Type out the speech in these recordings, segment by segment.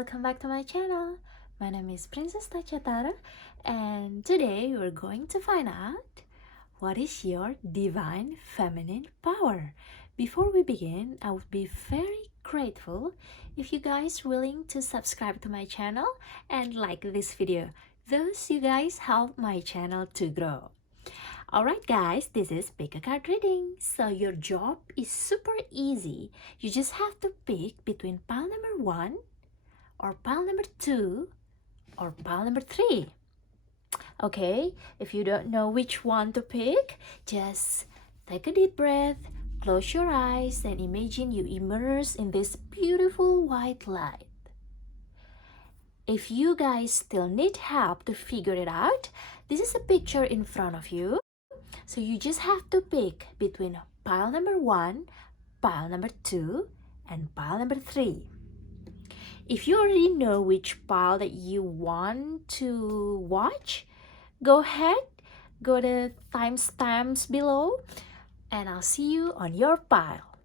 welcome back to my channel. My name is Princess Tacha, and today we're going to find out what is your divine feminine power. Before we begin, I would be very grateful if you guys willing to subscribe to my channel and like this video. Those you guys help my channel to grow. Alright guys, this is pick a card reading. So your job is super easy. You just have to pick between pile number 1 or pile number 2 or pile number 3. Okay, if you don't know which one to pick, just take a deep breath, close your eyes, and imagine you immerse in this beautiful white light. If you guys still need help to figure it out, this is a picture in front of you. So you just have to pick between pile number 1, pile number 2, and pile number 3. If you already know which pile that you want to watch, go ahead, go to timestamps below, and I'll see you on your pile.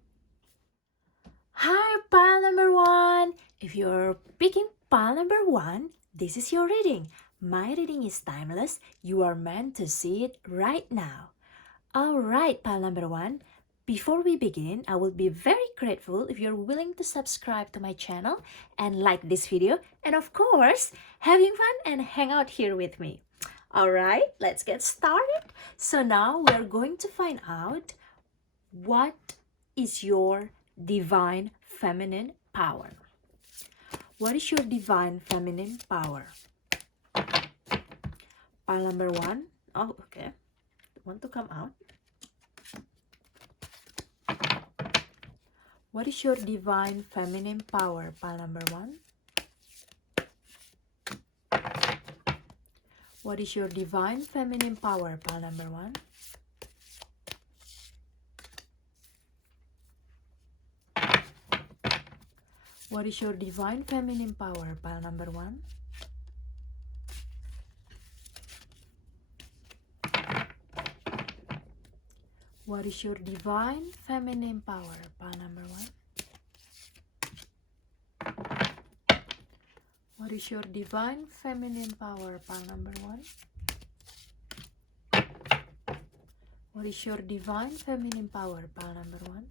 Hi, pile number 1. If you're picking pile number 1, this is your reading. My reading is timeless. You are meant to see it right now. Alright, pile number 1. Before we begin, I will be very grateful if you're willing to subscribe to my channel and like this video. And of course, having fun and hang out here with me. Alright, let's get started. So now we're going to find out what is your divine feminine power. What is your divine feminine power? Pile number 1. Oh, okay. Want to come out? What is your divine feminine power? Pile number 1. What is your divine feminine power? Pile number 1. What is your divine feminine power? Pile number 1. What is your divine feminine power? Pile number 1. What is your divine feminine power? Pile number 1. What is your divine feminine power? Pile number 1.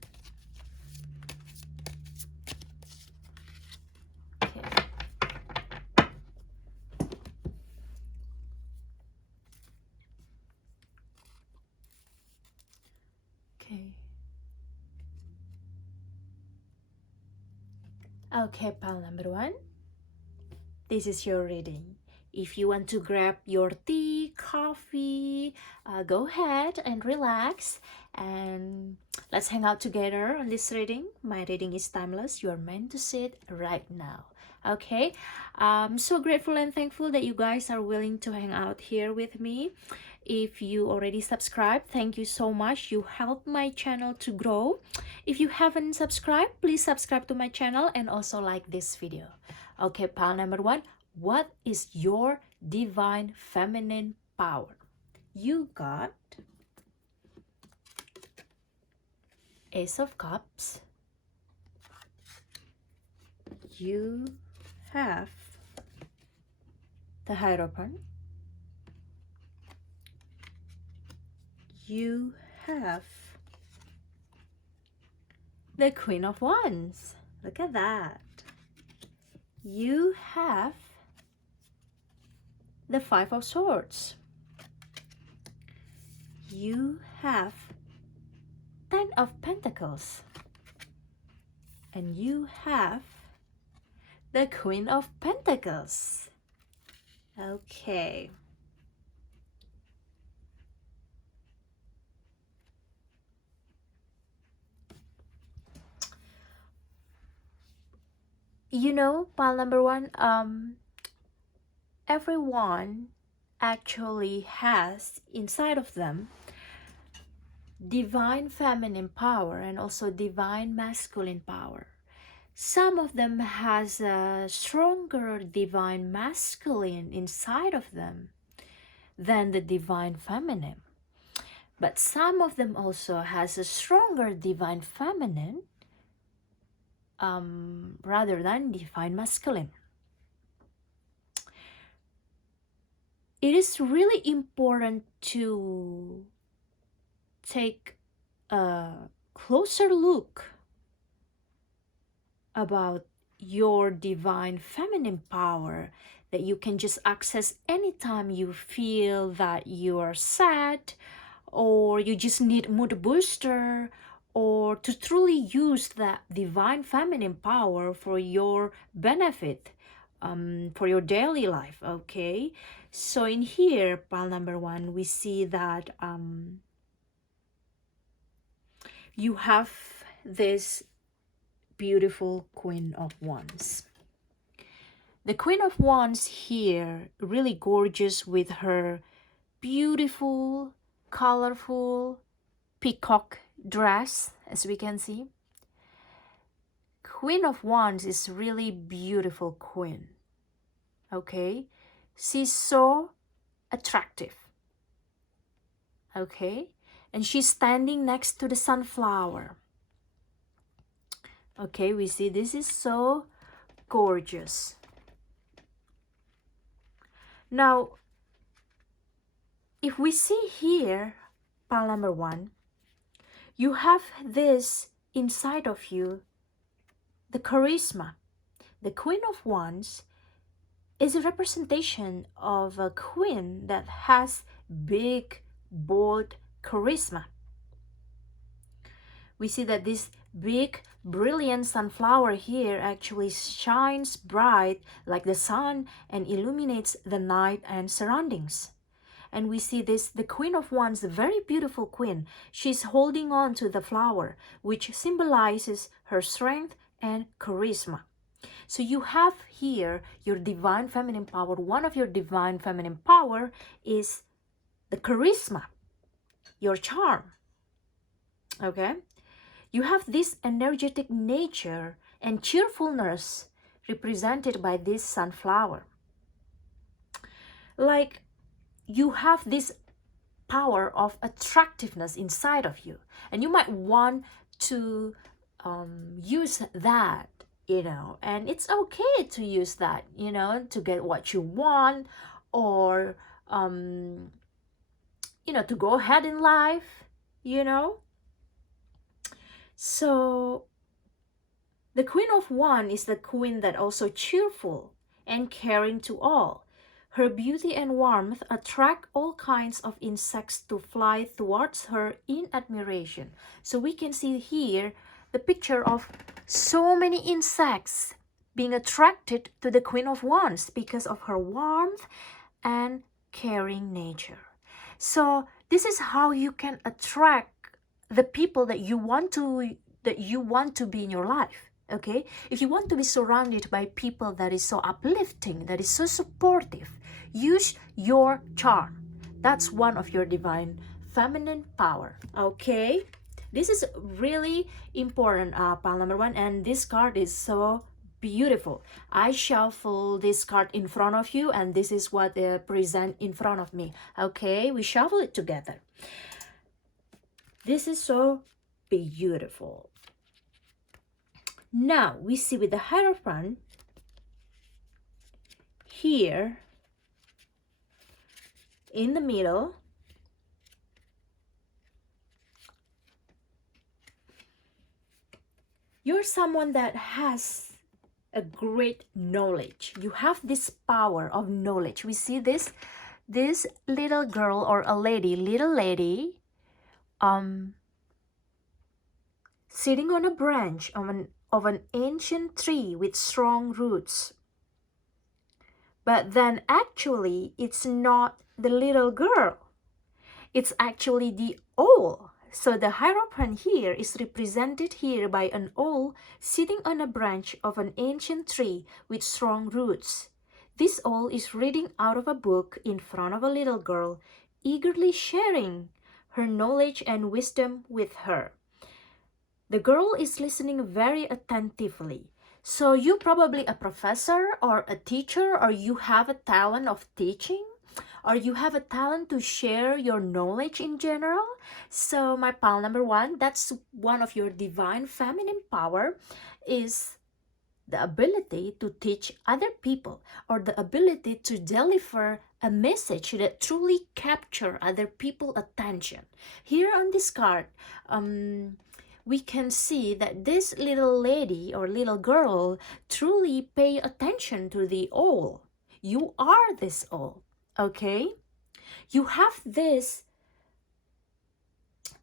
Okay, pile number 1. This is your reading. If you want to grab your tea, coffee, go ahead and relax. And let's hang out together on this reading. My reading is timeless. You are meant to see it right now. Okay, I'm so grateful and thankful that you guys are willing to hang out here with me. If you already subscribed, thank you so much. You help my channel to grow. If you haven't subscribed, please subscribe to my channel and also like this video. Okay, pile number 1. What is your divine feminine power? You got Ace of Cups. You have the Hierophant. You have the Queen of Wands. Look at that. You have the Five of Swords. You have 10 of Pentacles. And you have the Queen of Pentacles. Okay. You know, pile number 1, everyone actually has inside of them divine feminine power and also divine masculine power. Some of them has a stronger divine masculine inside of them than the divine feminine. But some of them also has a stronger divine feminine rather than divine masculine. it is really important to take a closer look about your divine feminine power that you can just access anytime you feel that you are sad, or you just need mood booster, or to truly use that divine feminine power for your benefit, for your daily life. Okay, so in here, pile number 1, we see that you have this beautiful Queen of Wands. The Queen of Wands here, really gorgeous with her beautiful, colorful peacock dress, as we can see. Queen of Wands is really beautiful queen. Okay, she's so attractive. Okay, and she's standing next to the sunflower. Okay, we see this is so gorgeous. Now, if we see here, pile number 1, you have this inside of you, the charisma. The Queen of Wands is a representation of a queen that has big, bold charisma. We see that this big, brilliant sunflower here actually shines bright like the sun and illuminates the night and surroundings. And we see this, the Queen of Wands, the very beautiful queen, she's holding on to the flower, which symbolizes her strength and charisma. So you have here your divine feminine power. One of your divine feminine power is the charisma, your charm. Okay? You have this energetic nature and cheerfulness represented by this sunflower. Like, you have this power of attractiveness inside of you, and you might want to use that, and it's okay to use that, to get what you want, or to go ahead in life, So the Queen of Wands is the queen that also cheerful and caring to all. Her beauty and warmth attract all kinds of insects to fly towards her in admiration. So we can see here the picture of so many insects being attracted to the Queen of Wands because of her warmth and caring nature. So this is how you can attract the people that you want to be in your life. Okay, if you want to be surrounded by people that is so uplifting, that is so supportive, use your charm. That's one of your divine feminine power. Okay, this is really important, pile number 1, and this card is so beautiful. I shuffle this card in front of you, and this is what they present in front of me. Okay, we shuffle it together. This is so beautiful. Now we see with the Hierophant here in the middle. You're someone that has a great knowledge. You have this power of knowledge. We see this little girl or a little lady, sitting on a branch of an ancient tree with strong roots. But then actually, it's not the little girl. It's actually the owl. So the Hierophant here is represented here by an owl sitting on a branch of an ancient tree with strong roots. This owl is reading out of a book in front of a little girl, eagerly sharing her knowledge and wisdom with her. The girl is listening very attentively. So you're probably a professor or a teacher, or you have a talent of teaching, or you have a talent to share your knowledge in general. So my pile number 1, that's one of your divine feminine power, is the ability to teach other people, or the ability to deliver a message that truly capture other people's attention. Here on this card, we can see that this little lady or little girl truly pay attention to the all. You are this all, okay? You have this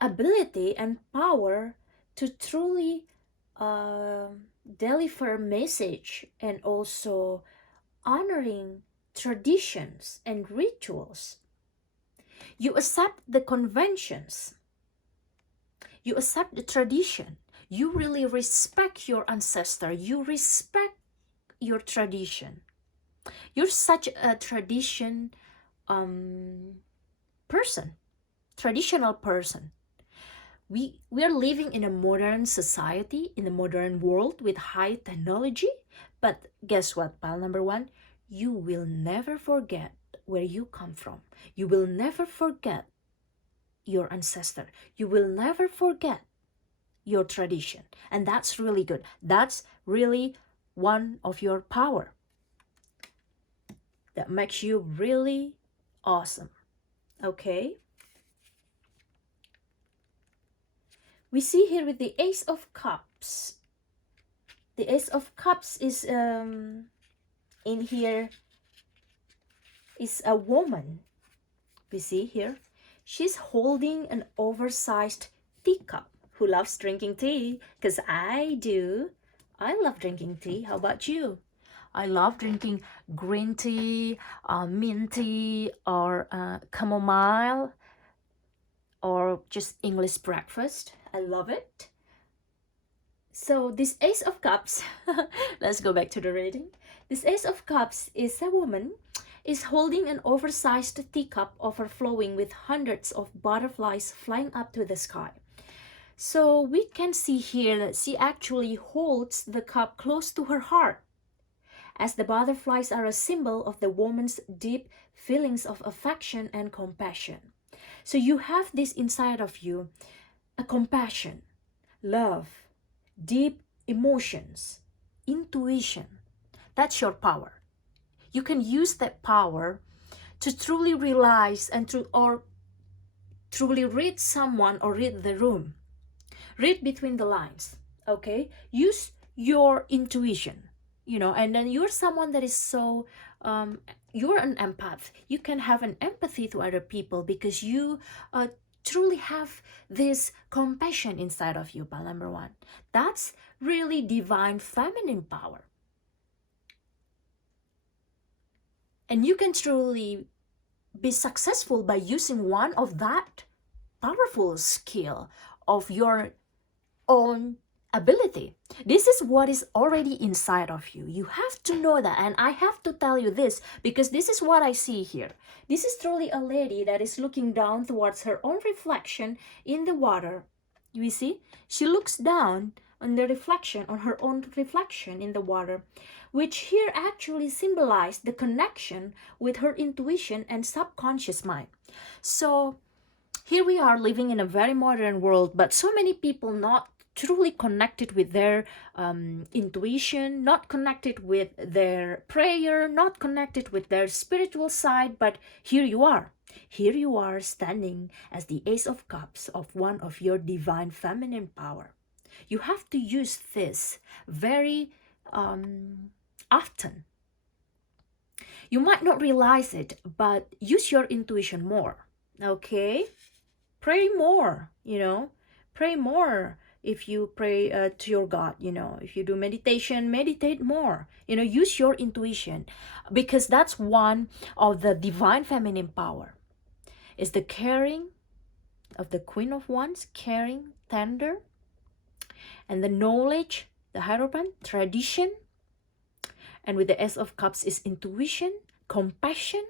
ability and power to truly deliver message and also honoring traditions and rituals. You accept the conventions. You accept the tradition. You really respect your ancestor. You respect your tradition. You're such a traditional person. We are living in a modern society, in a modern world with high technology. But guess what, pal number one? You will never forget where you come from. You will never forget your ancestor. You will never forget your tradition. And that's really good. That's really one of your power that makes you really awesome. Okay? We see here with the Ace of Cups. The Ace of Cups is in here is a woman. We see here she's holding an oversized teacup. Who loves drinking tea? Because I do. I love drinking tea. How about you? I love drinking green tea, mint tea, or chamomile, or just English breakfast. I love it. So this Ace of Cups, let's go back to the reading. This Ace of Cups is a woman is holding an oversized teacup overflowing with hundreds of butterflies flying up to the sky. So we can see here that she actually holds the cup close to her heart, as the butterflies are a symbol of the woman's deep feelings of affection and compassion. So you have this inside of you, a compassion, love, deep emotions, intuition. That's your power. You can use that power to truly realize and truly read someone or read the room. Read between the lines, okay? Use your intuition, and then you're someone that is so, you're an empath. You can have an empathy to other people because you truly have this compassion inside of you, pal number one. That's really divine feminine power. And you can truly be successful by using one of that powerful skill of your own ability. This is what is already inside of you. You have to know that, and I have to tell you this because this is what I see here. This is truly a lady that is looking down towards her own reflection in the water. You see? She looks down on the reflection, on her own reflection in the water, which here actually symbolized the connection with her intuition and subconscious mind. So here we are living in a very modern world, but so many people not truly connected with their intuition, not connected with their prayer, not connected with their spiritual side, but here you are. Here you are standing as the Ace of Cups of one of your divine feminine power. You have to use this very often. You might not realize it, but use your intuition more, okay? Pray more, pray more. If you pray to your God, if you do meditation, meditate more, use your intuition, because that's one of the divine feminine power. Is the caring of the Queen of Wands, caring, tender, and the knowledge, the Hierophant, tradition, and with the Ace of Cups is intuition, compassion.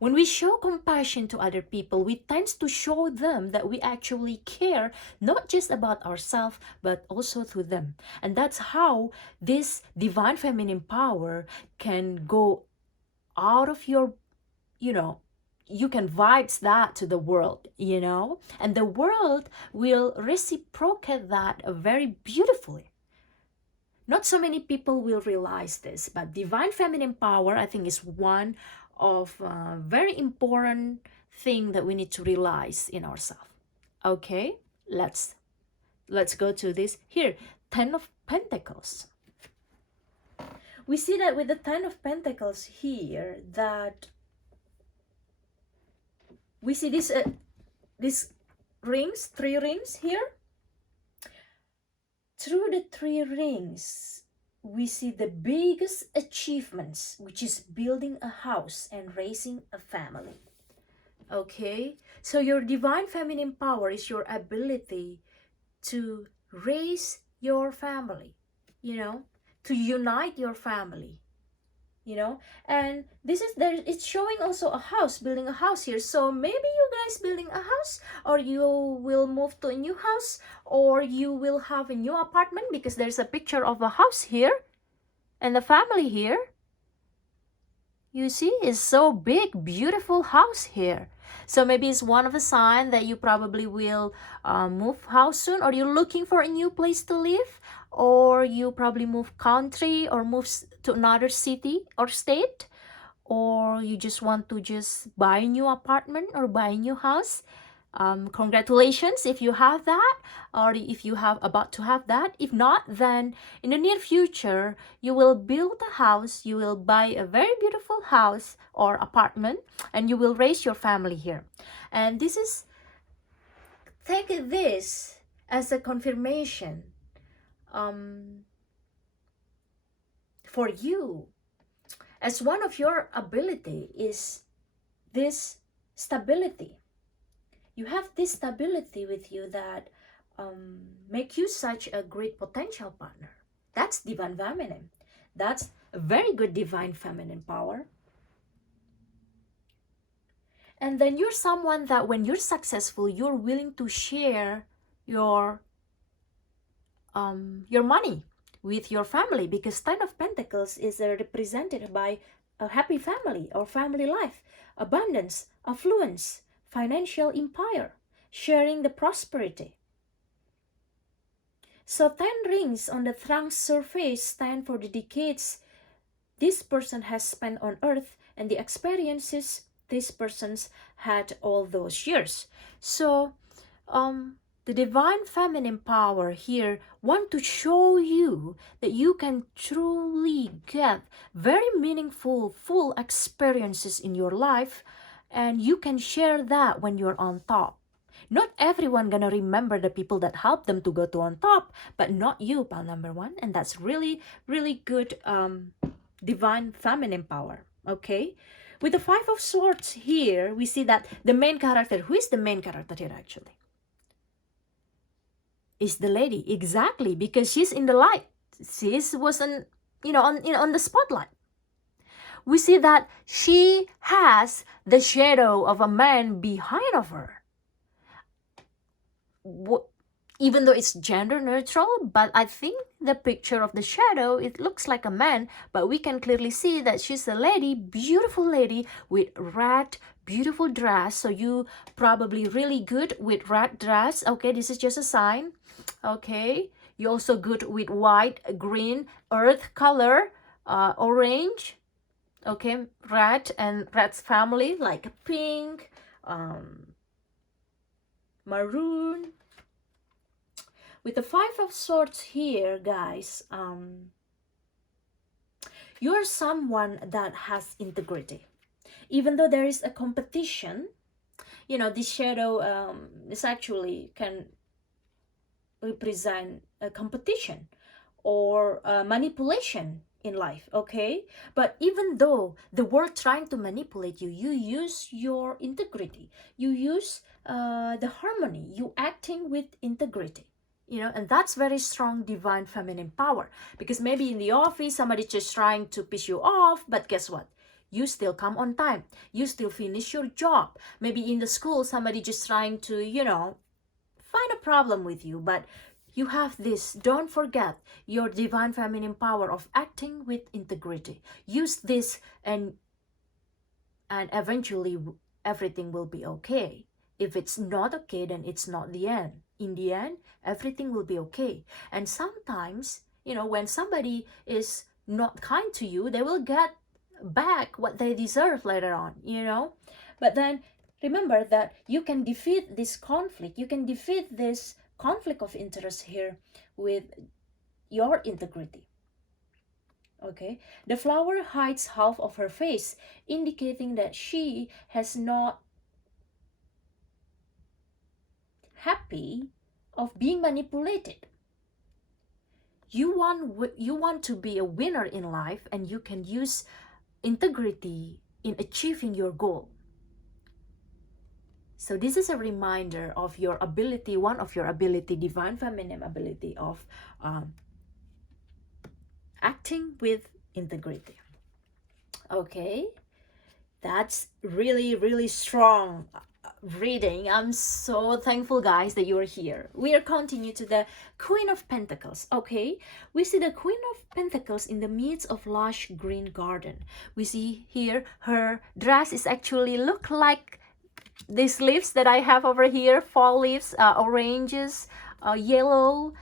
When we show compassion to other people, we tend to show them that we actually care, not just about ourselves, but also to them. And that's how this divine feminine power can go out of your, you can vibes that to the world, and the world will reciprocate that very beautifully. Not so many people will realize this, but divine feminine power, I think, is one of very important thing that we need to realize in ourselves. Okay, let's go to this here. 10 of Pentacles. We see that with the 10 of Pentacles here, that we see this rings, 3 rings here. Through the 3 rings, we see the biggest achievements, which is building a house and raising a family. Okay, so your divine feminine power is your ability to raise your family, you know, to unite your family, you know. And this is there, it's showing also a house, building a house here. So maybe you guys building a house, or you will move to a new house, or you will have a new apartment, because there's a picture of a house here and the family here. You see, it's so big, beautiful house here. So maybe it's one of the signs that you probably will move house soon, or you're looking for a new place to live, or you probably move country or move to another city or state, or you just want to just buy a new apartment or buy a new house. Congratulations if you have that, or if you have about to have that. If not, then in the near future you will build a house, you will buy a very beautiful house or apartment, and you will raise your family here. And this is, take this as a confirmation for you, as one of your ability is this stability. You have this stability with you that make you such a great potential partner. That's divine feminine. That's a very good divine feminine power. And then you're someone that when you're successful, you're willing to share your money with your family, because 10 of Pentacles is represented by a happy family or family life, abundance, affluence, financial empire, sharing the prosperity. So 10 rings on the trunk surface stand for the decades this person has spent on earth and the experiences this person's had all those years. So the divine feminine power here want to show you that you can truly get very meaningful, full experiences in your life, and you can share that when you're on top. Not everyone gonna remember the people that helped them to go to on top, but not you, pal number 1. And that's really, really good divine feminine power, okay? With the 5 of Swords here, we see that the main character, who is the main character here actually? Is the lady, exactly, because she's in the light. She was on, on the spotlight. We see that she has the shadow of a man behind of her. Even though it's gender neutral, but I think the picture of the shadow, it looks like a man, but we can clearly see that she's a lady, beautiful lady with red, beautiful dress. So you probably really good with red dress. Okay, this is just a sign. Okay, you also good with white, green, earth color, orange. Okay, red and red's family, like pink, maroon. With the 5 of Swords here, guys, you're someone that has integrity. Even though there is a competition, this shadow is actually can represent a competition or manipulation in life, okay? But even though the world trying to manipulate you, you use your integrity. You use the harmony. You acting with integrity. And that's very strong divine feminine power, because maybe in the office somebody just trying to piss you off, but guess what, you still come on time, you still finish your job. Maybe in the school somebody just trying to find a problem with you, but you have this. Don't forget your divine feminine power of acting with integrity. Use this, and eventually everything will be okay. If it's not okay, then it's not the end. In the end, everything will be okay. And sometimes You know, when somebody is not kind to you, they will get back what they deserve later on, you know. But then remember that you can defeat this conflict. You can defeat this conflict of interest here with your integrity. Okay, the flower hides half of her face, indicating that she has not happy of being manipulated. You want to be a winner in life, and you can use integrity in achieving your goal. So this is a reminder of your ability, one of your ability, divine feminine ability of acting with integrity. Okay, that's really, really strong reading. I'm so thankful, guys, that you're here. We are continuing to the Queen of Pentacles. Okay, we see the Queen of Pentacles in the midst of lush green garden. We see here her dress is actually look like these leaves that I have over here, fall leaves, oranges, yellow,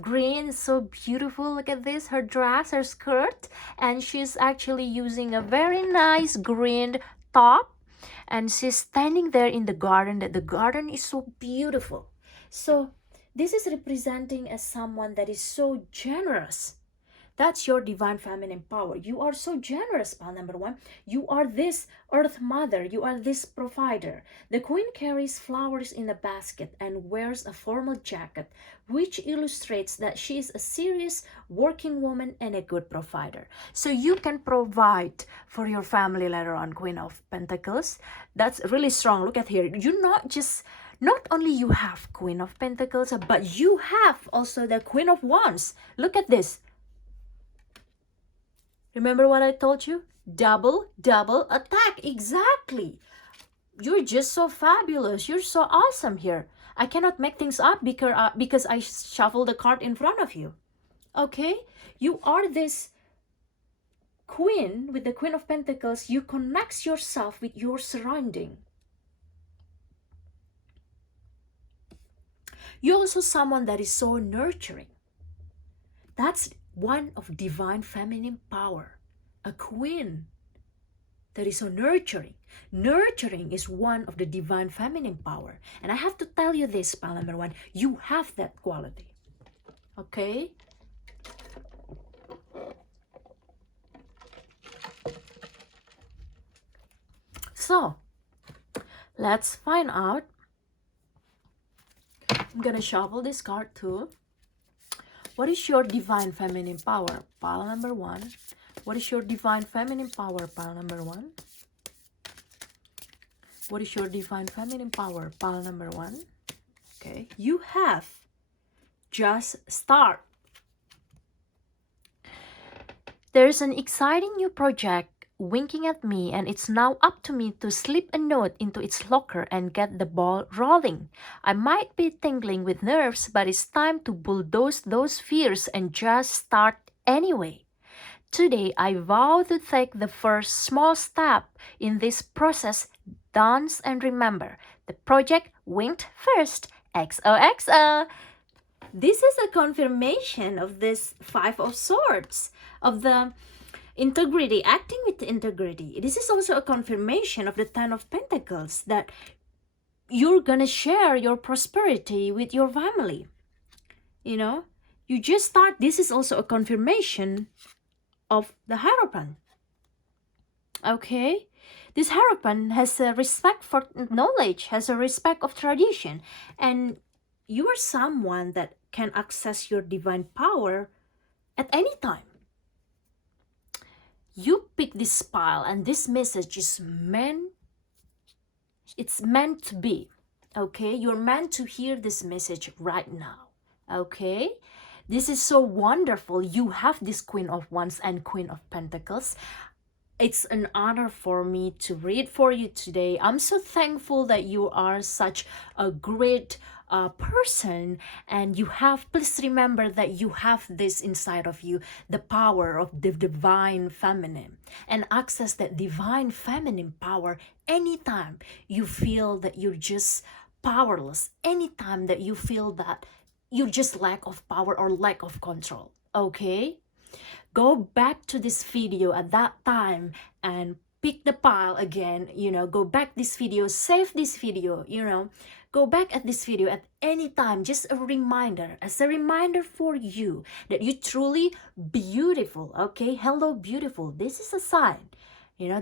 green, so beautiful. Look at this, her dress, her skirt, and she's actually using a very nice green top, and she's standing there in the garden. That the garden is so beautiful. So this is representing as someone that is so generous. That's your divine feminine power. You are so generous, pal number one. You are this earth mother. You are this provider. The queen carries flowers in a basket and wears a formal jacket, which illustrates that she is a serious working woman and a good provider. So you can provide for your family later on, Queen of Pentacles. That's really strong. Look at here. Not only you have Queen of Pentacles, but you have also the Queen of Wands. Look at this. Remember what I told you? Double attack. Exactly. You're just so fabulous. You're so awesome here. I cannot make things up because I shuffled the card in front of you. Okay? You are this queen with the Queen of Pentacles. You connect yourself with your surrounding. You're also someone that is so nurturing. That's one of divine feminine power. A queen that is so nurturing. Nurturing is one of the divine feminine power. And I have to tell you this, pal number one, you have that quality. Okay? So, let's find out. I'm gonna shuffle this card too. What is your divine feminine power, pile number one? What is your divine feminine power, pile number one? What is your divine feminine power, pile number one? Okay, you have just start. There's an exciting new project winking at me, and it's now up to me to slip a note into its locker and get the ball rolling. I might be tingling with nerves, but it's time to bulldoze those fears and just start anyway. Today, I vow to take the first small step in this process. Dance and remember, the project winked first. XOXO! This is a confirmation of this Five of Swords, of the integrity, acting with integrity. This is also a confirmation of the Ten of Pentacles, that you're gonna share your prosperity with your family. You know, you just start. This is also a confirmation of the Hierophant. Okay, this Hierophant has a respect for knowledge, has a respect of tradition, and you are someone that can access your divine power at any time. You pick this pile, and this message is meant to be. Okay, you're meant to hear this message right now. Okay, this is so wonderful. You have this Queen of Wands and Queen of Pentacles. It's an honor for me to read for you today. I'm so thankful that you are such a great person, and please remember that you have this inside of you, the power of the divine feminine, and access that divine feminine power anytime you feel that you're just powerless, anytime that you feel that you just lack of power or lack of control. okay? Go back to this video at that time and pick the pile again, go back this video, save this video, go back at this video at any time, just a reminder, as a reminder for you that you're truly beautiful, okay? Hello, beautiful. This is a sign.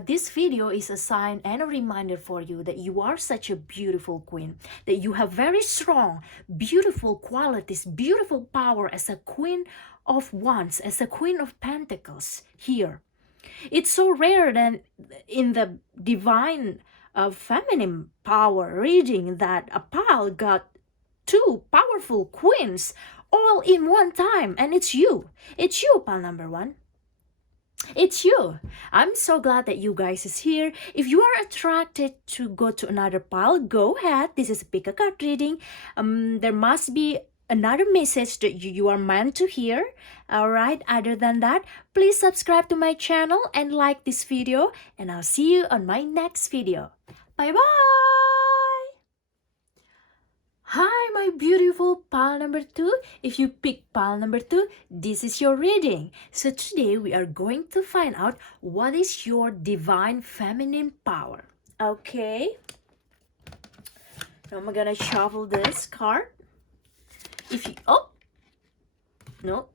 This video is a sign and a reminder for you that you are such a beautiful queen, that you have very strong, beautiful qualities, beautiful power as a queen of wands, as a queen of pentacles here. It's so rare that in the divine feminine power reading that a pile got two powerful queens all in one time, and it's you. It's you, pile number one. It's you. I'm so glad that you guys is here. If you are attracted to go to another pile, go ahead. This is a pick a card reading. There must be another message that you are meant to hear. Alright, other than that, please subscribe to my channel and like this video, and I'll see you on my next video. Bye bye. Hi, my beautiful pile number 2. If you pick pile number 2, this is your reading. So today we are going to find out what is your divine feminine power. Okay. Now I'm gonna shuffle this card. If you, oh, no,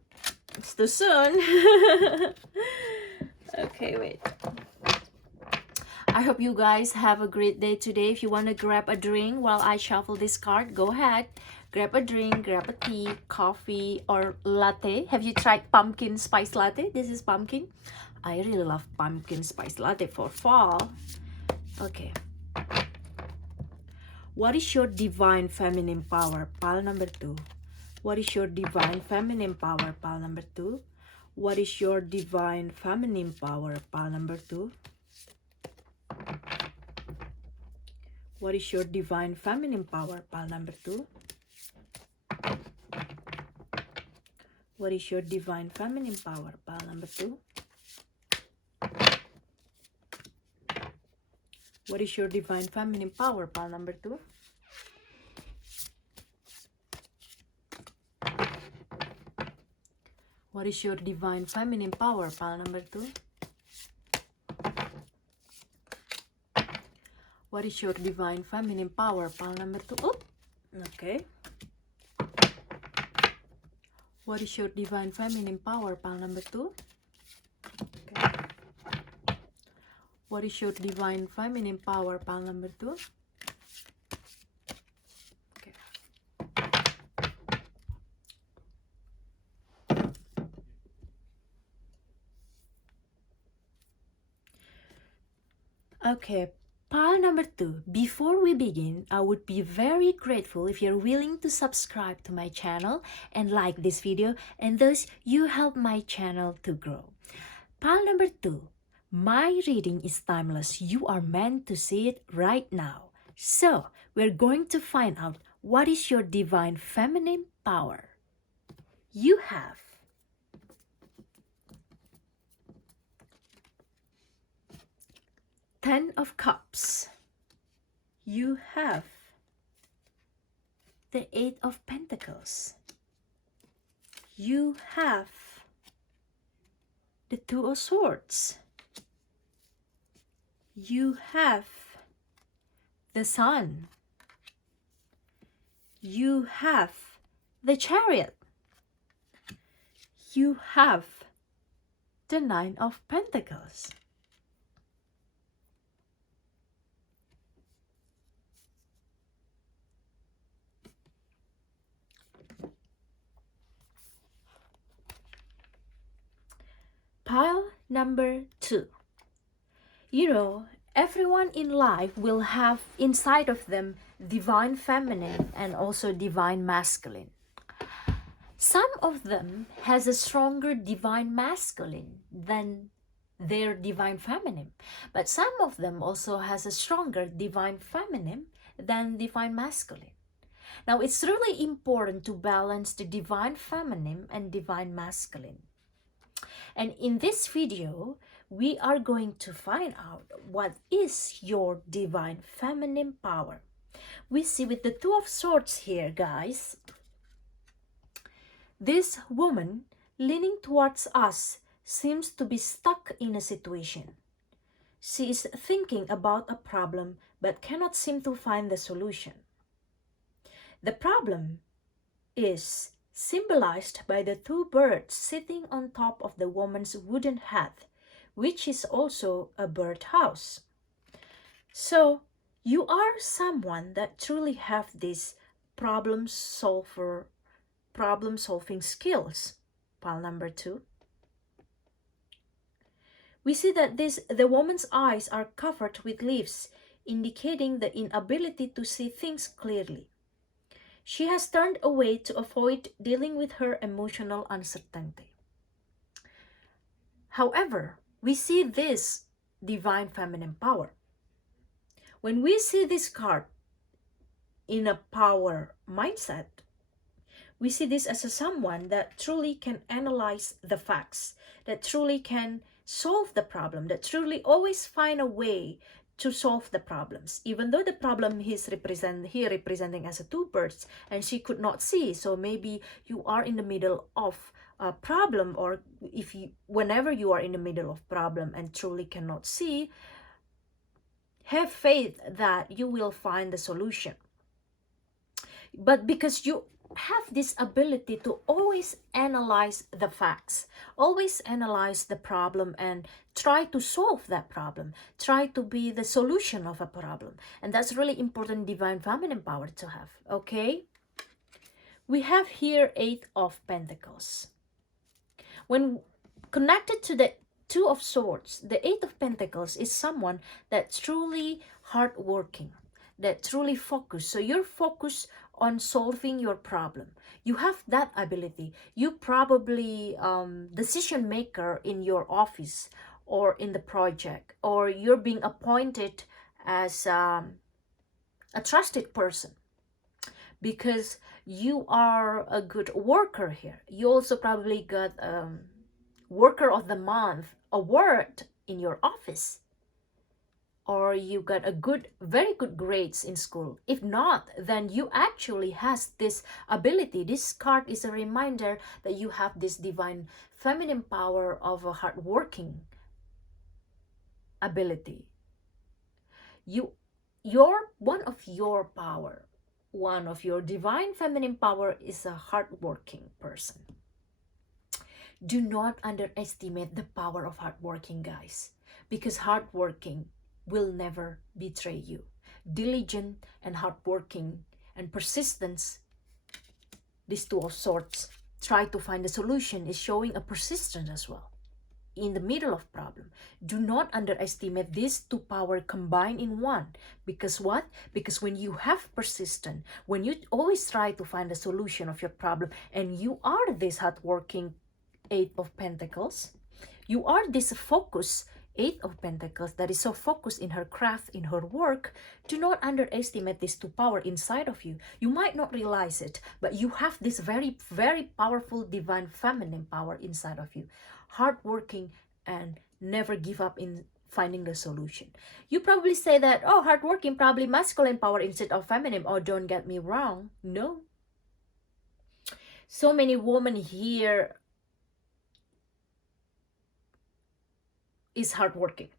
it's too soon. Okay, wait. I hope you guys have a great day today. If you want to grab a drink while I shuffle this card, go ahead. Grab a drink, grab a tea, coffee, or latte. Have you tried pumpkin spice latte? This is pumpkin. I really love pumpkin spice latte for fall. Okay. What is your divine feminine power? Pile number 2. What is your divine feminine power? Pile number 2. What is your divine feminine power? Pile number 2. What is your divine feminine power? Pile number 2. What is your divine feminine power? Pile number 2. What is your divine feminine power? Pile number 2. What is your divine feminine power? Pile number 2. What is your divine feminine power? Pile number 2. Oh, okay. What is your divine feminine power? Pile number 2. Okay. What is your divine feminine power? Pile number 2. Okay. Okay. Pile number 2, before we begin, I would be very grateful if you're willing to subscribe to my channel and like this video, and thus you help my channel to grow. Pile number 2, my reading is timeless. You are meant to see it right now. So, we're going to find out what is your divine feminine power. You have Ten of Cups. You have the Eight of Pentacles. You have the Two of Swords. You have the Sun. You have the Chariot. You have the Nine of Pentacles. Pile number 2. Everyone in life will have inside of them divine feminine and also divine masculine. Some of them has a stronger divine masculine than their divine feminine, but some of them also has a stronger divine feminine than divine masculine. Now, it's really important to balance the divine feminine and divine masculine. And in this video, we are going to find out what is your divine feminine power. We see with the Two of Swords here, guys, this woman leaning towards us, seems to be stuck in a situation. She is thinking about a problem but cannot seem to find the solution. The problem is symbolized by the two birds sitting on top of the woman's wooden hat, which is also a birdhouse. So, you are someone that truly have these problem solving skills. Pile number 2. We see that the woman's eyes are covered with leaves, indicating the inability to see things clearly. She has turned away to avoid dealing with her emotional uncertainty. However, we see this divine feminine power. When we see this card in a power mindset, we see this as someone that truly can analyze the facts, that truly can solve the problem, that truly always find a way to solve the problems, even though the problem he's representing as a two birds and she could not see. So maybe you are in the middle of a problem, or whenever you are in the middle of problem and truly cannot see, have faith that you will find the solution. But because you have this ability to always analyze the facts, always analyze the problem and try to solve that problem, try to be the solution of a problem. And that's really important divine feminine power to have, okay? We have here 8 of Pentacles. When connected to the 2 of Swords, the 8 of Pentacles is someone that's truly hardworking, that truly focused. So you're focused on solving your problem. You have that ability. You probably decision maker in your office or in the project, or you're being appointed as a trusted person because you are a good worker here. You also probably got Worker of the Month award in your office, or you got very good grades in school. If not, then you actually has this ability. This card is a reminder that you have this divine feminine power of a hardworking ability. One of your divine feminine power is a hardworking person. Do not underestimate the power of hardworking, guys, because hardworking will never betray you. Diligent and hardworking and persistence, these 2 of Swords, try to find a solution, is showing a persistence as well in the middle of problem. Do not underestimate these 2 power combined in one. Because what? Because when you have persistence, when you always try to find a solution of your problem, and you are this hardworking 8 of Pentacles, you are this focus 8 of Pentacles that is so focused in her craft, in her work. Do not underestimate this 2 power inside of you. You might not realize it, but you have this very, very powerful divine feminine power inside of you. Hardworking and never give up in finding the solution. You probably say that, oh, hardworking, probably masculine power instead of feminine. Oh, don't get me wrong. No. So many women here is hardworking,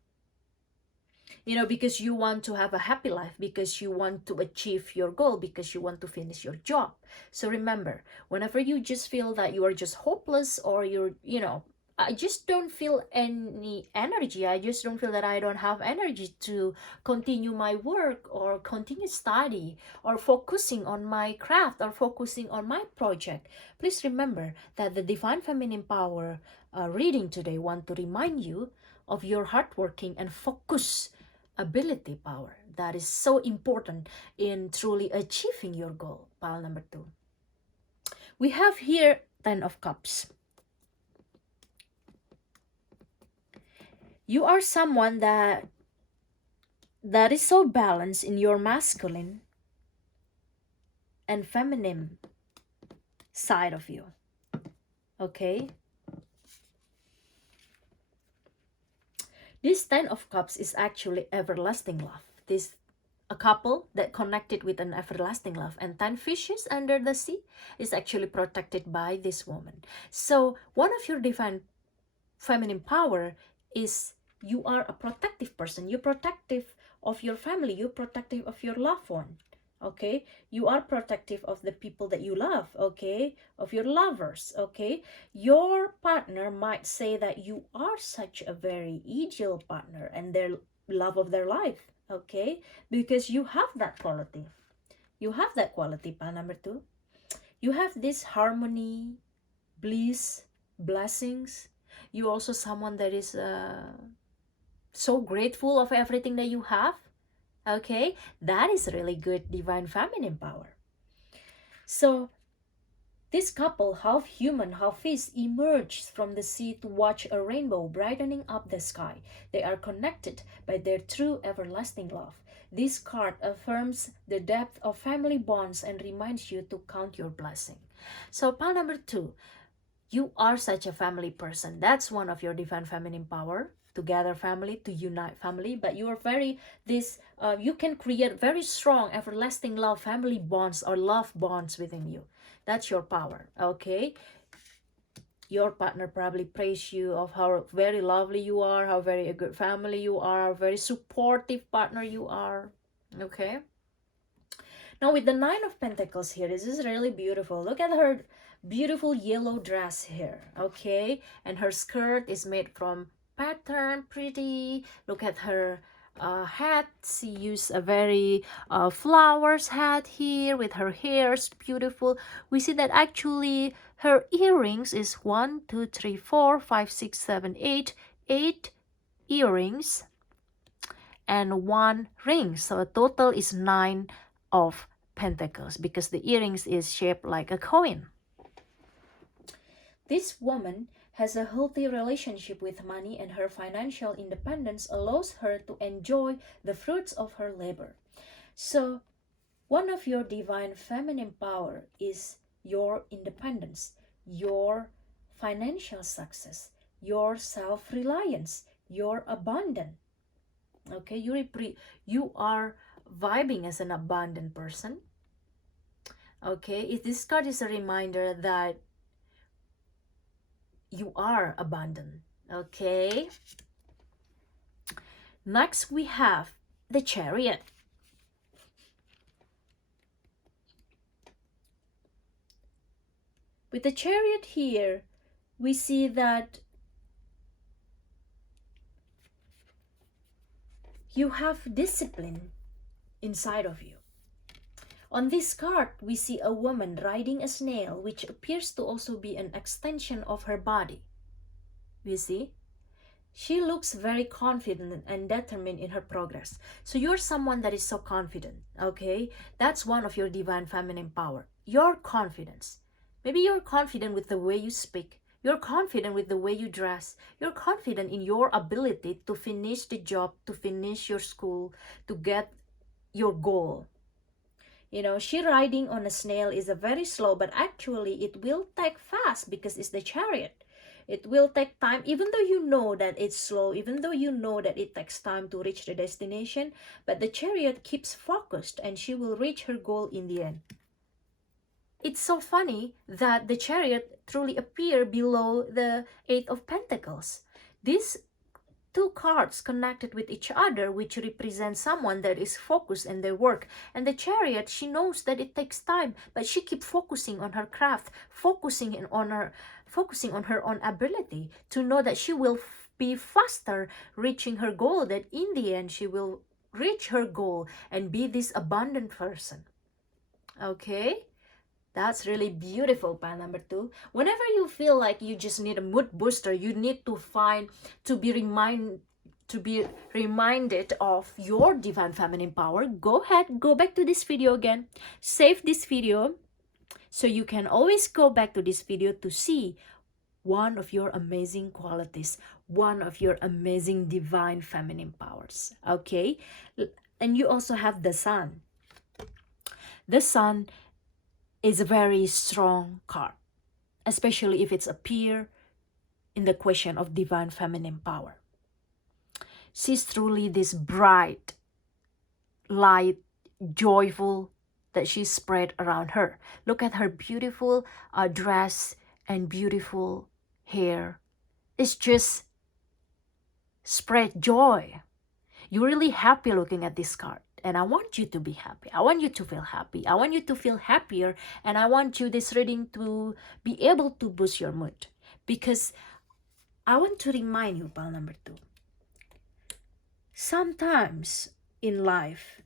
because you want to have a happy life, because you want to achieve your goal, because you want to finish your job. So remember, whenever you just feel that you are just hopeless, or I just don't feel any energy, I just don't feel that I don't have energy to continue my work or continue study or focusing on my craft or focusing on my project, please remember that the divine feminine power reading today want to remind you of your hardworking and focus ability power that is so important in truly achieving your goal. Pile number 2. We have here 10 of Cups. You are someone that is so balanced in your masculine and feminine side of you. Okay? This 10 of Cups is actually everlasting love. This a a couple that connected with an everlasting love, and 10 fishes under the sea is actually protected by this woman. So one of your divine feminine power is you are a protective person. You're protective of your family. You're protective of your loved one. Okay, you are protective of the people that you love, okay, of your lovers, okay. Your partner might say that you are such a very ideal partner and their love of their life, okay, because you have that quality. You have that quality, pal number 2. You have this harmony, bliss, blessings. You also someone that is so grateful of everything that you have. Okay, that is really good divine feminine power. So this couple, half human, half fish, emerged from the sea to watch a rainbow brightening up the sky. They are connected by their true everlasting love. This card affirms the depth of family bonds and reminds you to count your blessing. So pile number 2, you are such a family person. That's one of your divine feminine power. To gather family, to unite family, but you are very you can create very strong everlasting love family bonds or love bonds within you. That's your power. Okay, your partner probably praise you of how very lovely you are, how very a good family you are, very supportive partner you are. Okay, now with the 9 of Pentacles here, this is really beautiful. Look at her beautiful yellow dress here. Okay, and her skirt is made from pattern, pretty. Look at her hat. She used a very flowers hat here with her hairs, beautiful. We see that actually her earrings is 1 2 3 4 5 6 7 8 earrings and 1 ring, so a total is 9 of Pentacles because the earrings is shaped like a coin. This woman has a healthy relationship with money, and her financial independence allows her to enjoy the fruits of her labor. So one of your divine feminine power is your independence, your financial success, your self-reliance, your abundance. Okay, you are vibing as an abundant person. Okay, this card is a reminder that you are abundant. Okay, next we have the Chariot. With the Chariot here, we see that you have discipline inside of you. On this card, we see a woman riding a snail, which appears to also be an extension of her body. You see? She looks very confident and determined in her progress. So you're someone that is so confident, okay? That's one of your divine feminine power. Your confidence. Maybe you're confident with the way you speak. You're confident with the way you dress. You're confident in your ability to finish the job, to finish your school, to get your goal. You know, she riding on a snail is a very slow, but actually it will take fast because it's the Chariot. It will take time, even though you know that it's slow, even though you know that it takes time to reach the destination, but the Chariot keeps focused and she will reach her goal in the end. It's so funny that the Chariot truly appear below the 8 of Pentacles. These 2 cards connected with each other, which represent someone that is focused in their work. And the Chariot, she knows that it takes time, but she keeps focusing on her craft, focusing on her own ability to know that she will be faster reaching her goal, that in the end she will reach her goal and be this abundant person. Okay? That's really beautiful, pile number 2. Whenever you feel like you just need a mood booster, you need to be reminded of your divine feminine power, go ahead, go back to this video again, save this video, so you can always go back to this video to see one of your amazing qualities, one of your amazing divine feminine powers. Okay? And you also have the Sun. The Sun is a very strong card, especially if it's appear in the question of divine feminine power. She's truly this bright light joyful that she spread around her. Look at her beautiful dress and beautiful hair. It's just spread joy. You're really happy looking at this card. And I want you to be happy. I want you to feel happy. I want you to feel happier. And I want you, this reading, to be able to boost your mood. Because I want to remind you, pile number 2. Sometimes in life,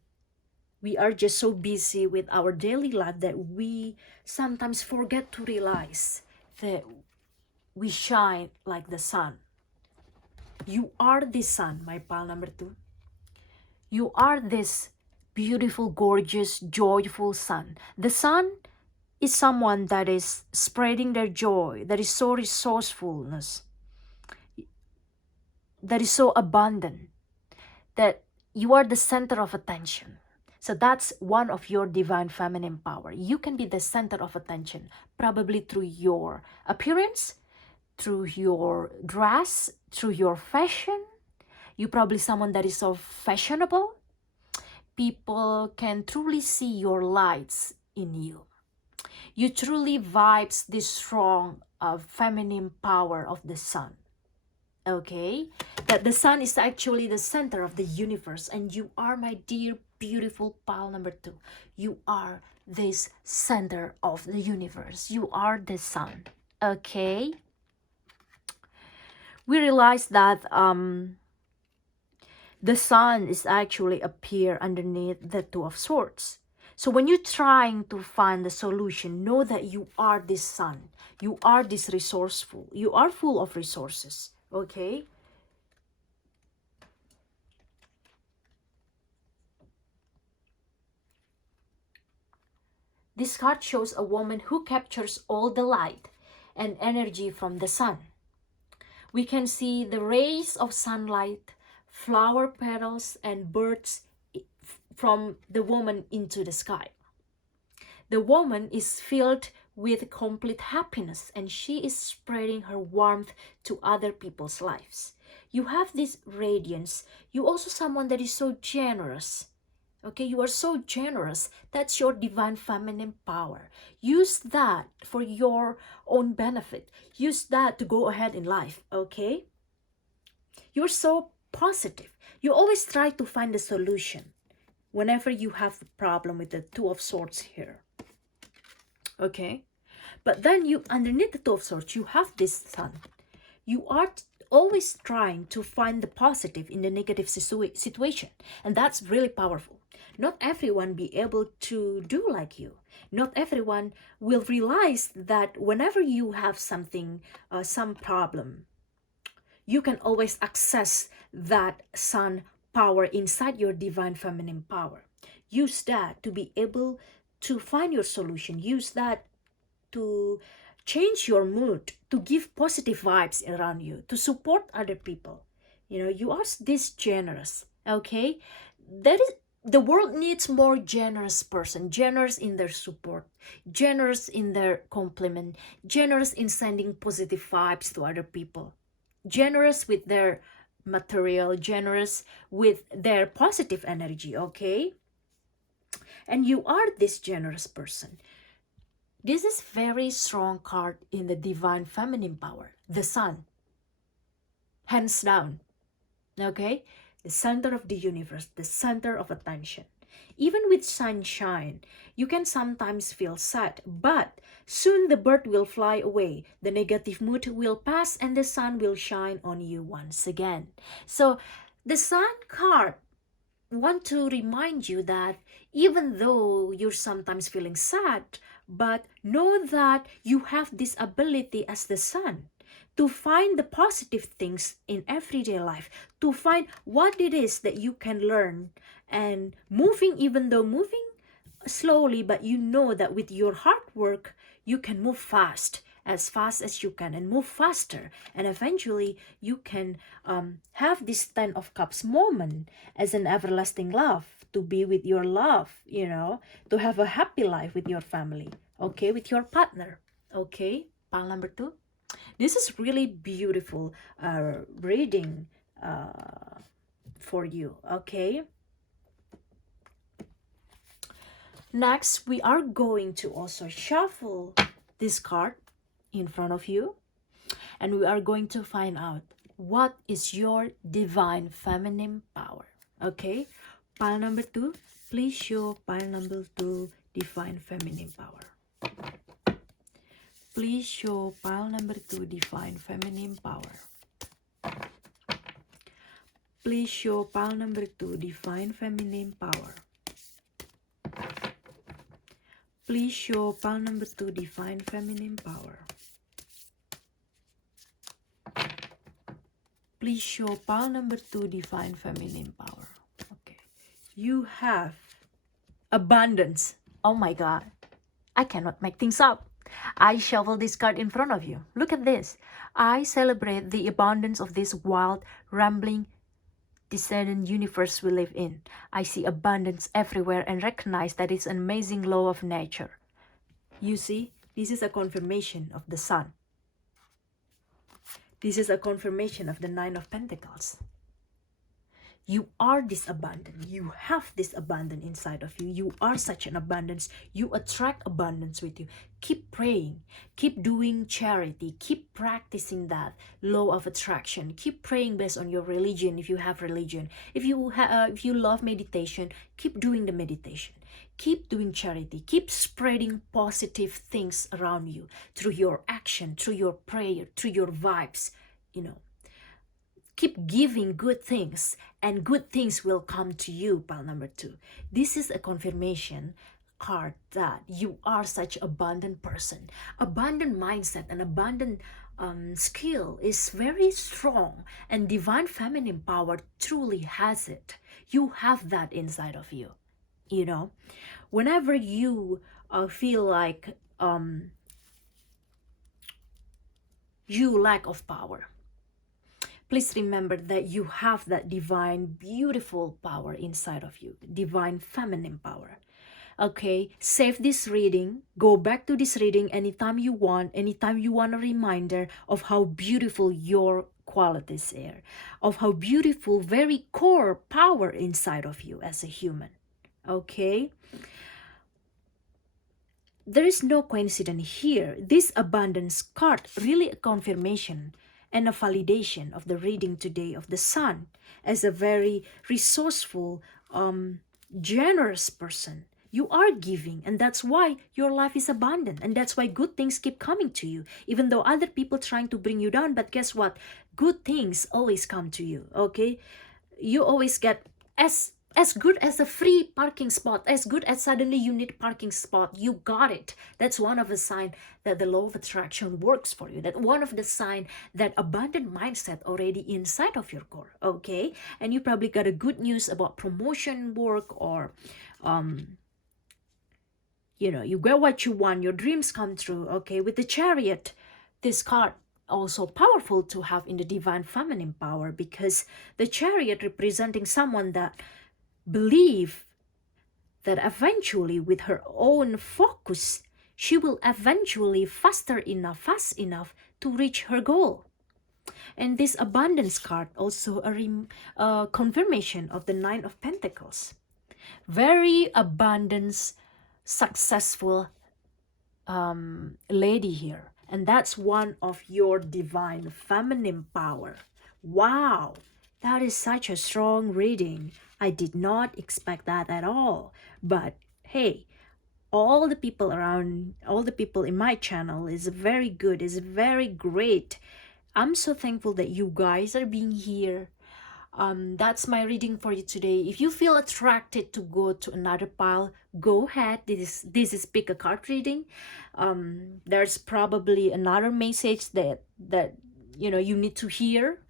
we are just so busy with our daily life that we sometimes forget to realize that we shine like the sun. You are the sun, my pile number 2. You are this beautiful, gorgeous, joyful sun. The sun is someone that is spreading their joy, that is so resourcefulness, that is so abundant, that you are the center of attention. So that's one of your divine feminine power. You can be the center of attention, probably through your appearance, through your dress, through your fashion. You're probably someone that is so fashionable. People can truly see your lights in you. You truly vibes this strong feminine power of the sun. Okay? That the sun is actually the center of the universe. And you are, my dear, beautiful pile number 2. You are this center of the universe. You are the sun. Okay? We realize that the sun is actually appear underneath the 2 of swords. So when you're trying to find the solution, know that you are this sun. You are this resourceful. You are full of resources. Okay? This card shows a woman who captures all the light and energy from the sun. We can see the rays of sunlight, flower petals, and birds from the woman into the sky. The woman is filled with complete happiness, and she is spreading her warmth to other people's lives. You have this radiance. You also someone that is so generous. Okay, you are so generous. That's your divine feminine power. Use that for your own benefit. Use that to go ahead in life, okay? You're so positive. You always try to find a solution whenever you have the problem with the 2 of swords here. Okay? But then you, underneath the 2 of swords, you have this sun. You are always trying to find the positive in the negative situation. And that's really powerful. Not everyone be able to do like you. Not everyone will realize that whenever you have something, some problem, you can always access that sun power inside your divine feminine power. Use that to be able to find your solution. Use that to change your mood, to give positive vibes around you, to support other people. You know, you are this generous, okay? The world needs more generous person, generous in their support, generous in their compliment, generous in sending positive vibes to other people, generous with their material, generous with their positive energy, okay? And you are this generous person. This is very strong card in the divine feminine power, the sun. Hands down, okay? The center of the universe, the center of attention. Even with sunshine, you can sometimes feel sad, but soon the bird will fly away, the negative mood will pass, and the sun will shine on you once again. So the sun card want to remind you that even though you're sometimes feeling sad, but know that you have this ability as the sun to find the positive things in everyday life, to find what it is that you can learn, and moving, even though moving slowly, but you know that with your hard work, you can move fast as you can, and move faster, and eventually you can have this 10 of cups moment as an everlasting love, to be with your love, you know, to have a happy life with your family, okay, with your partner, okay? Pile number 2. This is really beautiful reading for you, okay? Next, we are going to also shuffle this card in front of you, and we are going to find out what is your divine feminine power. Okay, pile number 2, please show pile number 2 divine feminine power. Please show pile number 2 divine feminine power. Please show pile number 2 divine feminine power. Please show pile number 2 divine feminine power. Please show pile number 2 divine feminine power. Okay. You have abundance. Oh my god. I cannot make things up. I shuffle this card in front of you. Look at this. I celebrate the abundance of this wild, rambling, descendant universe we live in. I see abundance everywhere and recognize that it's an amazing law of nature. You see, this is a confirmation of the sun. This is a confirmation of the 9 of Pentacles. You are this abundant. You have this abundance inside of you. You are such an abundance. You attract abundance with you. Keep praying. Keep doing charity. Keep practicing that law of attraction. Keep praying based on your religion if you have religion. If you love meditation, keep doing the meditation. Keep doing charity. Keep spreading positive things around you through your action, through your prayer, through your vibes, you know. Keep giving good things, and good things will come to you, pile number 2. This is a confirmation card that you are such an abundant person. Abundant mindset and abundant skill is very strong, and divine feminine power truly has it. You have that inside of you. You know, whenever you feel like you lack of power, please remember that you have that divine, beautiful power inside of you, divine feminine power. Okay, save this reading, go back to this reading anytime you want a reminder of how beautiful your qualities are, of how beautiful, very core power inside of you as a human. Okay? There is no coincidence here. This abundance card really a confirmation and a validation of the reading today of the sun as a very resourceful, generous person. You are giving, and that's why your life is abundant, and that's why good things keep coming to you, even though other people trying to bring you down. But guess what? Good things always come to you. Okay, you always get as good as a free parking spot, as good as suddenly you need parking spot, you got it. That's one of the sign that the law of attraction works for you. That one of the sign that abundant mindset already inside of your core. Okay, and you probably got a good news about promotion work, or you know, you get what you want, your dreams come true. Okay, with the Chariot, this card also powerful to have in the divine feminine power, because the Chariot representing someone that believe that eventually with her own focus, she will eventually fast enough to reach her goal. And this abundance card also a confirmation of the 9 of Pentacles. Very abundance, successful lady here. And that's one of your divine feminine power. Wow, that is such a strong reading. I did not expect that at all. But hey, all the people around, all the people in my channel is very good, is very great. I'm so thankful that you guys are being here. That's my reading for you today. If you feel attracted to go to another pile, go ahead. This is pick a card reading. There's probably another message that you know you need to hear.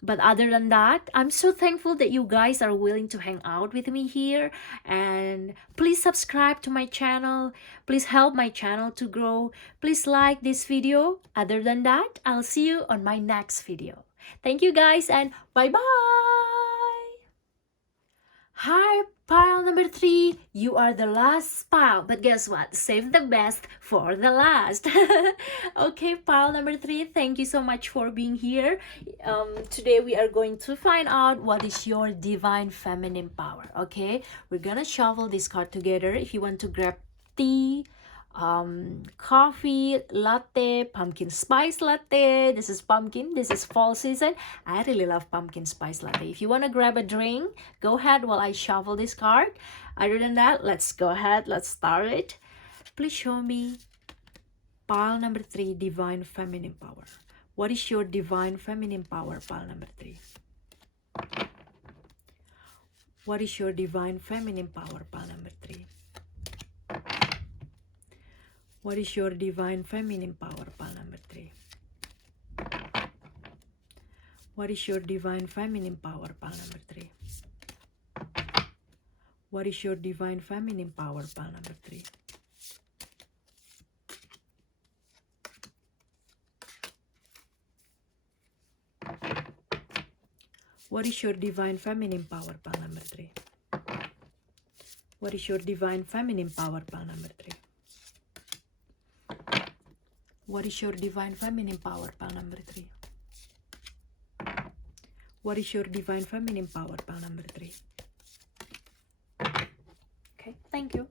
But other than that, I'm so thankful that you guys are willing to hang out with me here. And please subscribe to my channel. Please help my channel to grow. Please like this video. Other than that, I'll see you on my next video. Thank you guys, and bye-bye! Hi, pile number 3. You are the last pile, but guess what? Save the best for the last. Okay, pile number 3, thank you so much for being here. Today we are going to find out what is your divine feminine power. Okay, we're gonna shuffle this card together. If you want to grab tea, coffee, latte, pumpkin spice latte. This is pumpkin. This is fall season. I really love pumpkin spice latte. If you want to grab a drink, go ahead while I shuffle this card. Other than that, let's go ahead. Let's start it. Please show me pile number 3, divine feminine power. What is your divine feminine power, pile number 3? What is your divine feminine power, pile number 3? What is your divine feminine power, pile number 3? What is your divine feminine power, pile number 3? What is your divine feminine power, pile number 3? What is your divine feminine power, pile number 3? What is your divine feminine power, pile number 3? What is your divine feminine power, pile number 3? What is your divine feminine power, pile number 3? Okay, thank you.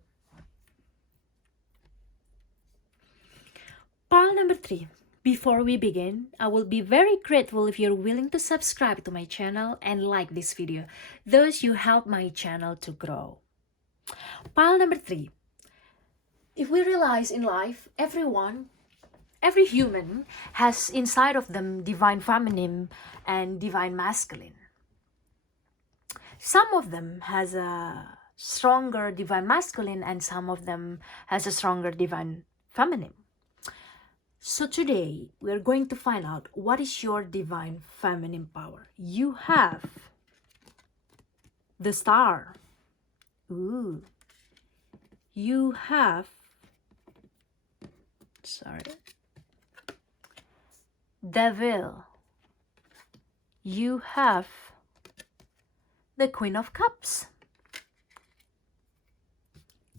Pile number 3. Before we begin, I will be very grateful if you're willing to subscribe to my channel and like this video. Thus, you help my channel to grow. Pile number 3. If we realize in life, every human has inside of them divine feminine and divine masculine. Some of them has a stronger divine masculine and some of them has a stronger divine feminine. So today we're going to find out what is your divine feminine power. You have the Star. Ooh. You have Devil. You have the Queen of Cups.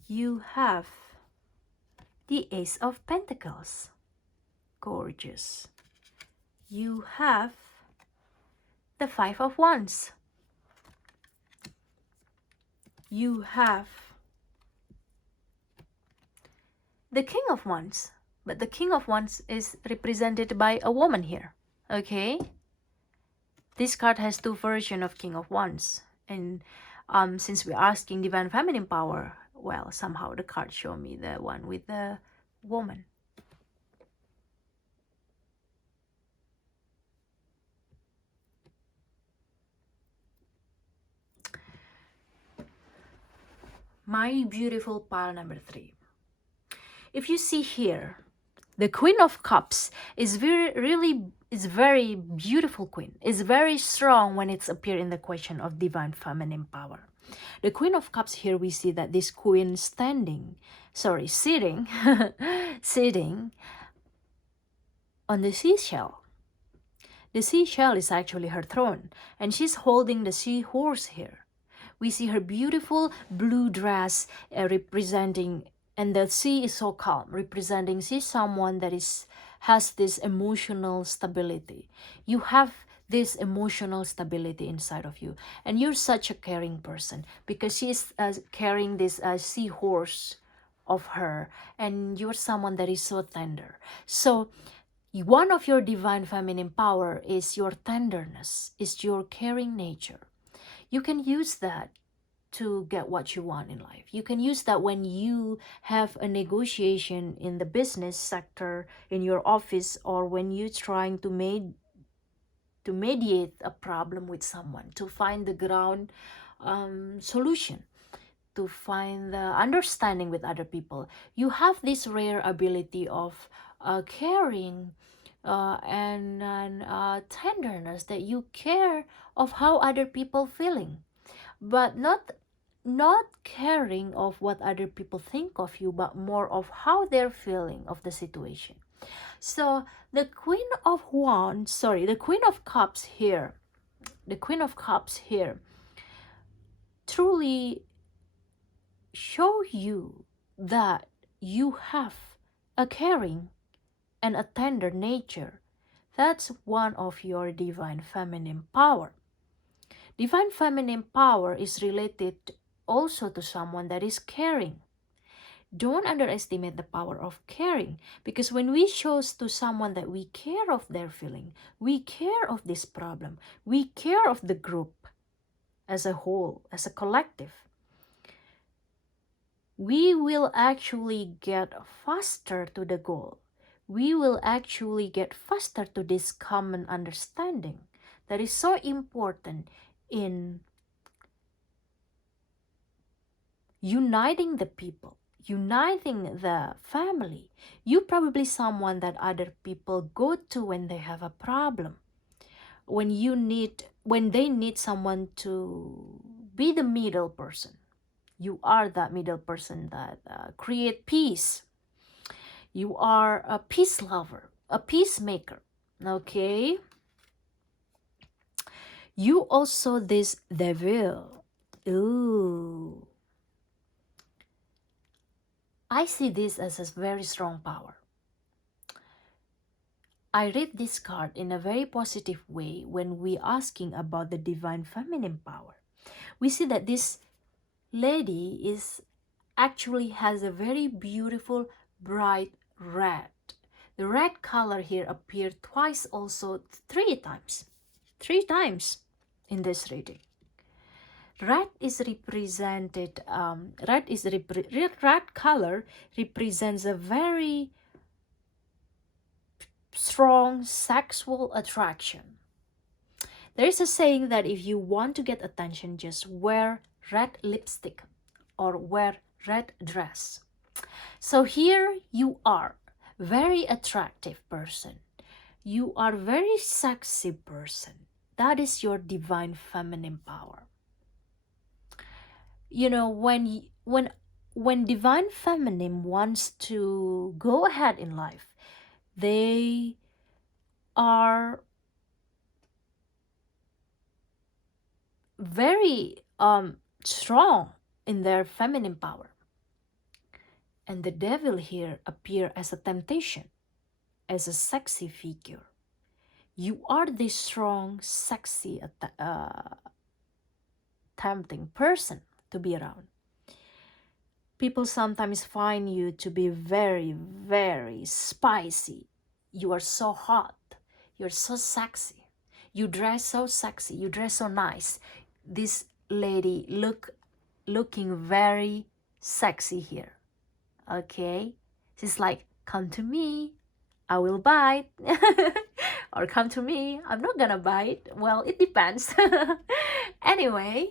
You have the Ace of Pentacles. Gorgeous. You have the Five of Wands. You have the King of Wands. But the King of Wands is represented by a woman here. Okay? This card has two versions of King of Wands. And since we're asking divine feminine power, well, somehow the card show me the one with the woman. My beautiful pile number 3. If you see here, the Queen of Cups is very beautiful queen. It's very strong when it's appear in the question of divine feminine power. The Queen of Cups here, we see that this queen sitting on the seashell. The seashell is actually her throne, and she's holding the seahorse here. We see her beautiful blue dress representing, and the sea is so calm, representing she's someone that has this emotional stability. You have this emotional stability inside of you, and you're such a caring person because she's carrying this seahorse of her, and you're someone that is so tender. So one of your divine feminine power is your tenderness, is your caring nature. You can use that to get what you want in life. You can use that when you have a negotiation in the business sector, in your office, or when you're trying to mediate a problem with someone, to find the ground solution, to find the understanding with other people. You have this rare ability of caring and tenderness, that you care of how other people feeling, but not caring of what other people think of you, but more of how they're feeling of the situation. So the Queen of Cups here truly show you that you have a caring and a tender nature. That's one of your divine feminine power. Divine feminine power is related also to someone that is caring. Don't underestimate the power of caring, because when we show to someone that we care of their feeling, we care of this problem, we care of the group as a whole, as a collective, we will actually get faster to the goal. We will actually get faster to this common understanding that is so important in uniting the people, uniting the family. You probably someone that other people go to when they have a problem, when they need someone to be the middle person. You are that middle person that create peace. You are a peace lover, a peacemaker. Okay, you also this devil. Ooh, I see this as a very strong power. I read this card in a very positive way when we asking about the divine feminine power. We see that this lady is actually has a very beautiful bright red. The red color here appeared twice, also three times in this reading. Red is represented. Red color represents a very strong sexual attraction. There is a saying that if you want to get attention, just wear red lipstick or wear red dress. So here you are, very attractive person. You are very sexy person. That is your divine feminine power. You know, when divine feminine wants to go ahead in life, they are very strong in their feminine power. And the devil here appear as a temptation, as a sexy figure. You are this strong, sexy, tempting person to be around. People sometimes find you to be very, very spicy. You are so hot. You're so sexy. You dress so sexy. You dress so nice. This lady looking very sexy here. Okay? She's like, come to me. I will bite. Or come to me. I'm not gonna bite. Well, it depends. Anyway,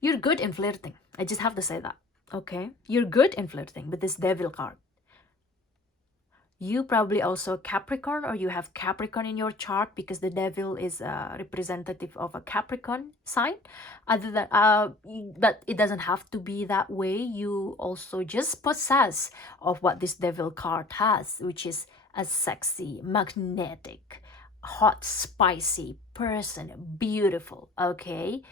you're good in flirting. I just have to say that. Okay? You're good in flirting with this devil card. You probably also Capricorn, or you have Capricorn in your chart, because the devil is a representative of a Capricorn sign. Other than but it doesn't have to be that way. You also just possess of what this devil card has, which is a sexy, magnetic, hot, spicy person, beautiful. Okay,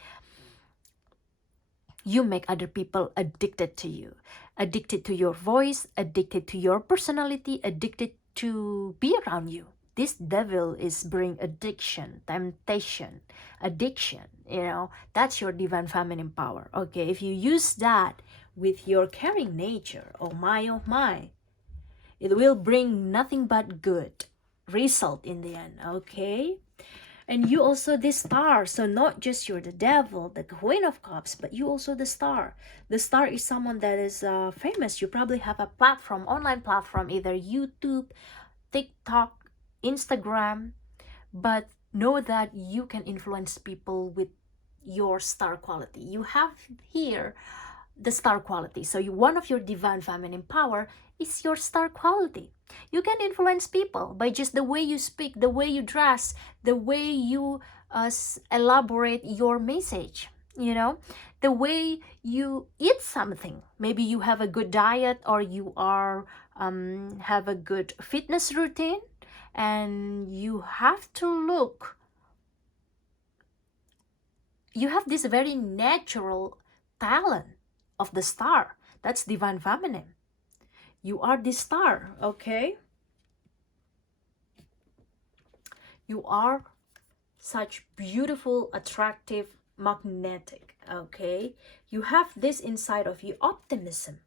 you make other people addicted to you, addicted to your voice, addicted to your personality, addicted to be around you. This devil is bring addiction, temptation, addiction. You know, that's your divine feminine power. Okay, if you use that with your caring nature, oh my, it will bring nothing but good result in the end. Okay. And you also the star. So not just you're the devil, the queen of cups, but you also the star. The star is someone that is famous. You probably have a platform, online platform, either YouTube, TikTok, Instagram. But know that you can influence people with your star quality. You have here the star quality. So one of your divine feminine power is your star quality. You can influence people by just the way you speak, the way you dress, the way you elaborate your message, you know, the way you eat something. Maybe you have a good diet, or you are have a good fitness routine, and you have to look You have this very natural talent of the star. That's divine feminine. You are the star, okay? You are such beautiful, attractive, magnetic, okay? You have this inside of you, optimism.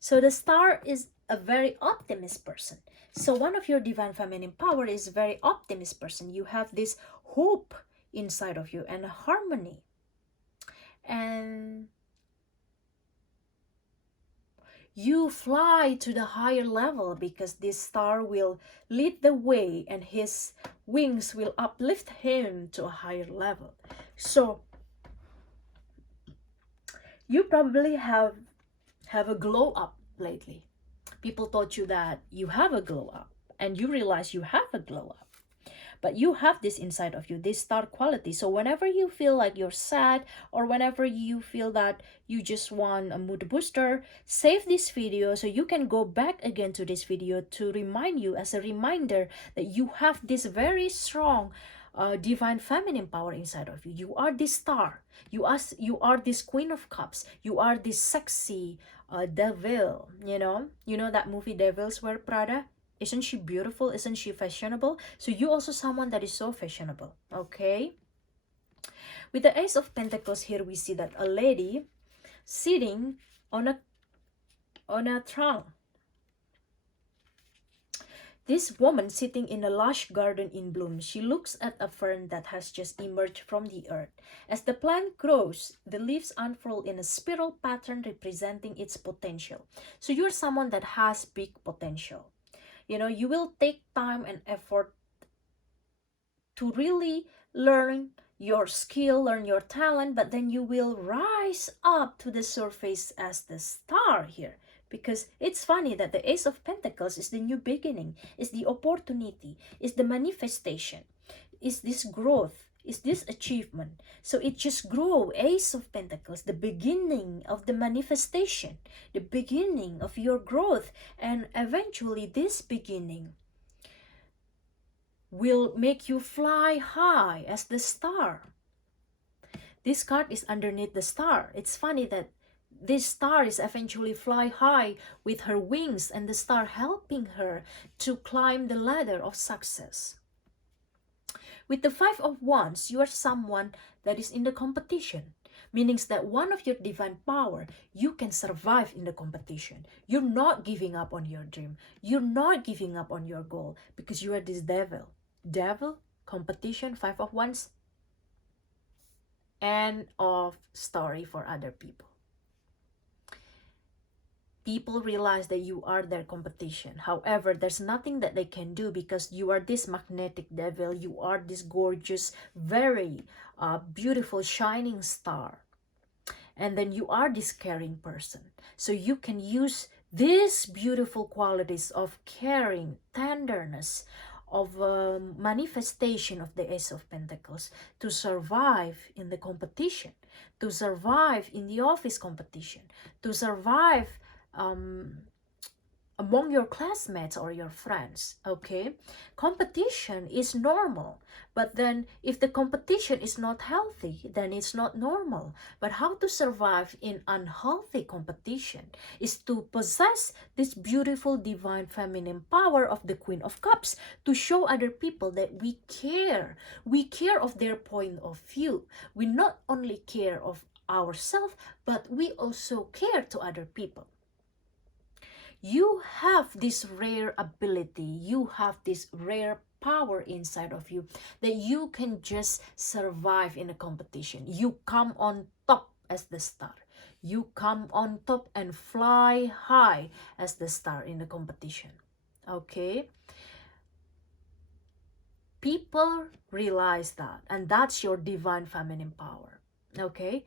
So the star is a very optimist person. So one of your divine feminine power is a very optimist person. You have this hope inside of you and harmony. And you fly to the higher level because this star will lead the way and his wings will uplift him to a higher level. So you probably have a glow up lately. People told you that you have a glow up and you realize you have a glow up. But you have this inside of you, this star quality. So whenever you feel like you're sad or whenever you feel that you just want a mood booster, save this video so you can go back again to this video to remind you, as a reminder, that you have this very strong divine feminine power inside of you. You are this star. You are this Queen of Cups. You are this sexy devil. You know that movie Devils Wear Prada? Isn't she beautiful? Isn't she fashionable? So you also someone that is so fashionable, okay? With the Ace of Pentacles here, we see that a lady sitting on a throne. This woman sitting in a lush garden in bloom. She looks at a fern that has just emerged from the earth. As the plant grows, the leaves unfurl in a spiral pattern representing its potential. So you're someone that has big potential. You will take time and effort to really learn your skill, learn your talent, but then you will rise up to the surface as the star here. Because it's funny that the Ace of Pentacles is the new beginning, is the opportunity, is the manifestation, is this growth, is this achievement. So it just grow, Ace of Pentacles, the beginning of the manifestation, the beginning of your growth, and eventually this beginning will make you fly high as the star. This card is underneath the star. It's funny that this star is eventually fly high with her wings and the star helping her to climb the ladder of success. With the Five of Wands, you are someone that is in the competition. Meaning that one of your divine power, you can survive in the competition. You're not giving up on your dream. You're not giving up on your goal because you are this devil. Devil, competition, Five of Wands. End of story for other people. People realize that you are their competition. However, there's nothing that they can do because you are this magnetic devil. You are this gorgeous, very beautiful, shining star. And then you are this caring person. So you can use these beautiful qualities of caring, tenderness, of manifestation of the Ace of Pentacles to survive in the competition, to survive in the office competition, to survive among your classmates or your friends, okay? Competition is normal, but then if the competition is not healthy, then it's not normal. But how to survive in unhealthy competition is to possess this beautiful divine feminine power of the Queen of Cups to show other people that we care. We care of their point of view. We not only care of ourselves, but we also care to other people. You have this rare ability, you have this rare power inside of you that you can just survive in a competition. You come on top as the star. You come on top and fly high as the star in the competition. Okay? People realize that, and that's your divine feminine power. Okay?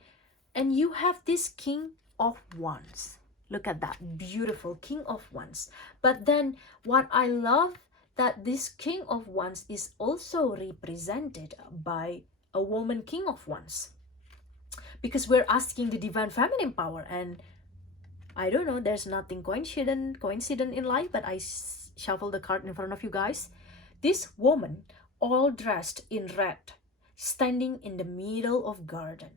And you have this King of Wands. Look at that, beautiful King of Wands. But then what I love that this King of Wands is also represented by a woman King of Wands. Because we're asking the divine feminine power, and I don't know, there's nothing coincident in life, but I shuffle the card in front of you guys. This woman all dressed in red. standing in the middle of garden.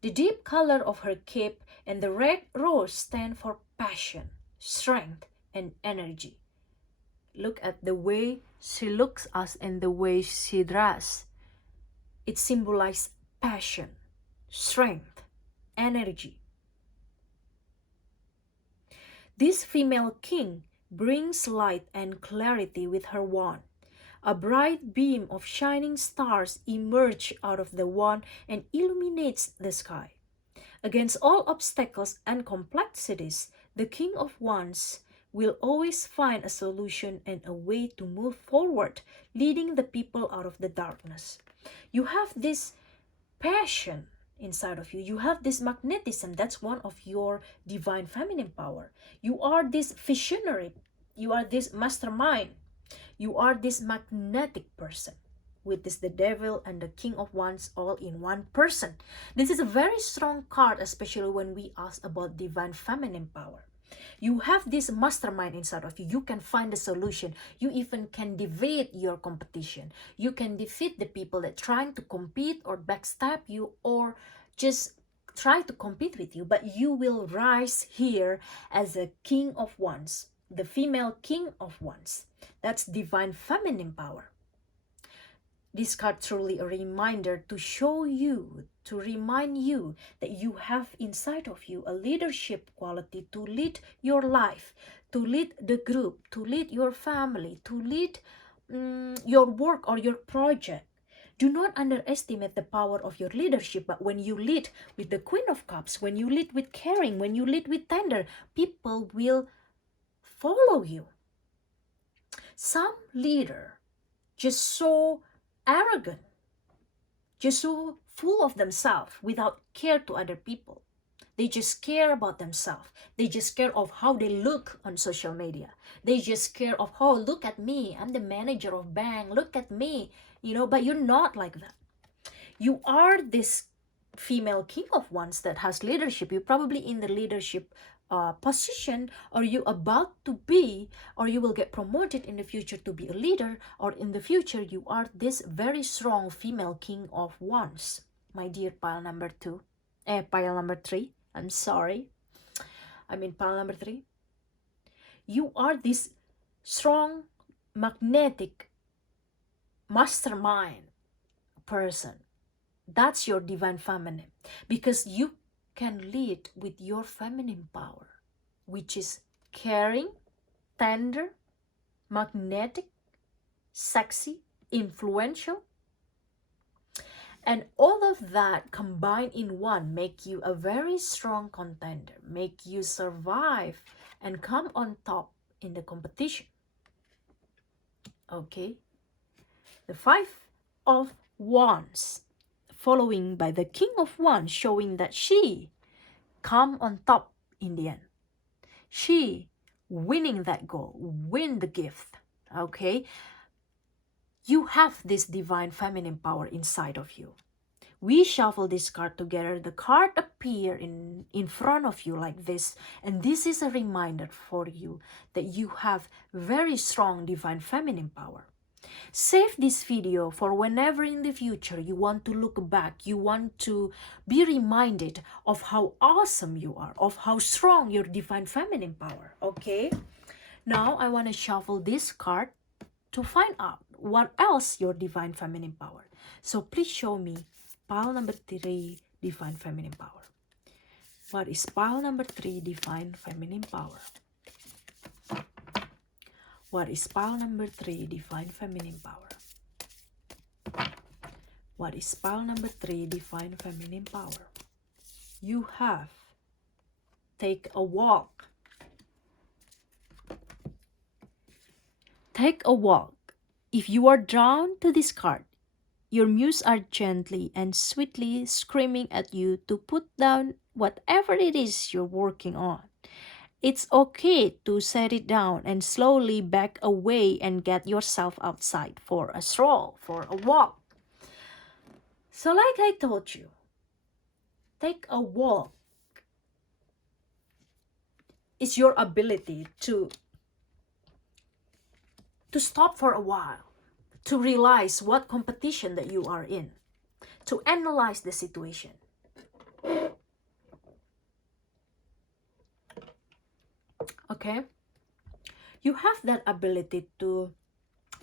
The deep color of her cape and the red rose stand for passion, strength, and energy. Look at the way she looks us and the way she dresses. It symbolizes passion, strength, energy. This female king brings light and clarity with her wand. A bright beam of shining stars emerges out of the wand and illuminates the sky. Against all obstacles and complexities, the King of Wands will always find a solution and a way to move forward, leading the people out of the darkness. You have this passion inside of you. You have this magnetism. That's one of your divine feminine power. You are this visionary. You are this mastermind. You are this magnetic person. With this, the devil and the King of Wands all in one person. This is a very strong card, especially when we ask about divine feminine power. You have this mastermind inside of you. You can find a solution. You even can defeat your competition. You can defeat the people that trying to compete or backstab you or just try to compete with you. But you will rise here as a King of Wands, the female King of Wands. That's divine feminine power. This card truly a reminder to show you, to remind you that you have inside of you a leadership quality to lead your life, to lead the group, to lead your family, to lead your work or your project. Do not underestimate the power of your leadership, but when you lead with the Queen of Cups, when you lead with caring, when you lead with tender, people will follow you. Some leader just so arrogant, just so full of themselves without care to other people. They just care about themselves. They just care of how they look on social media. They just care of, oh, look at me. I'm the manager of bank. Look at me. But you're not like that. You are this female King of Wands that has leadership. You're probably in the leadership position, or you about to be, or you will get promoted in the future to be a leader, or in the future you are this very strong female King of Wands. My dear pile number 3. I'm sorry. Pile number 3. You are this strong, magnetic, mastermind person. That's your divine feminine, because you can lead with your feminine power, which is caring, tender, magnetic, sexy, influential. And all of that combined in one make you a very strong contender, make you survive and come on top in the competition. Okay? The 5 of Wands, following by the King of Wands, showing that she come on top in the end. She winning that goal, win the gift. Okay? You have this divine feminine power inside of you. We shuffle this card together. The card appear in front of you like this. And this is a reminder for you that you have very strong divine feminine power. Save this video for whenever in the future you want to look back, you want to be reminded of how awesome you are, of how strong your divine feminine power, okay? Now I want to shuffle this card to find out what else your divine feminine power. So please show me pile number 3, divine feminine power. What is pile number 3, divine feminine power? What is pile number 3, divine feminine power? What is pile number 3, divine feminine power? You have take a walk. Take a walk. If you are drawn to this card, your muse are gently and sweetly screaming at you to put down whatever it is you're working on. It's okay to set it down and slowly back away and get yourself outside for a stroll, for a walk. So like I told you, take a walk. It's your ability to stop for a while, to realize what competition that you are in. to analyze the situation. Okay? You have that ability to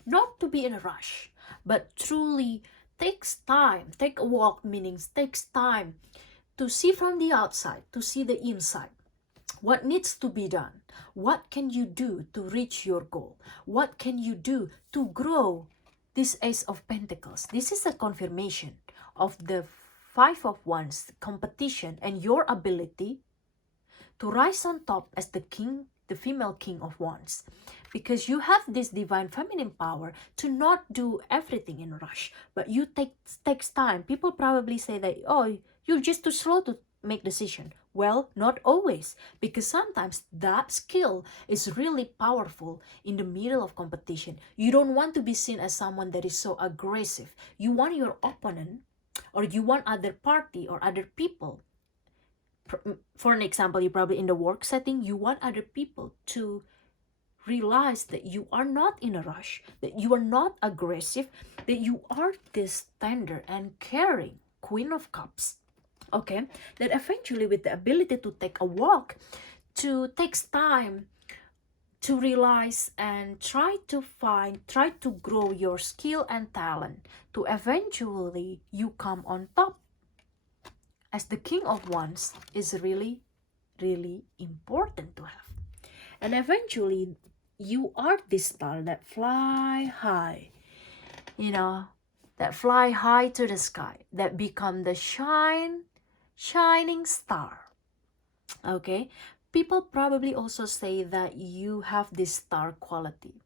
not to be in a rush, but truly takes time. Take a walk means takes time to see from the outside, to see the inside. What needs to be done? What can you do to reach your goal? What can you do to grow this Ace of Pentacles? This is a confirmation of the Five of Wands competition and your ability to rise on top as the king, the female king of wands, because you have this divine feminine power to not do everything in a rush, but you takes time. People probably say that, oh, you're just too slow to make decision. Well, not always, because sometimes that skill is really powerful in the middle of competition. You don't want to be seen as someone that is so aggressive. You want your opponent, or you want other party or other people. For an example, you probably in the work setting, you want other people to realize that you are not in a rush, that you are not aggressive, that you are this tender and caring Queen of Cups. Okay, that eventually with the ability to take a walk, to takes time to realize and try to grow your skill and talent, to eventually you come on top as the King of Wands is really, really important to have. And eventually you are this star that fly high, you know, that fly high to the sky, that become the shining star. Okay, people probably also say that you have this star quality.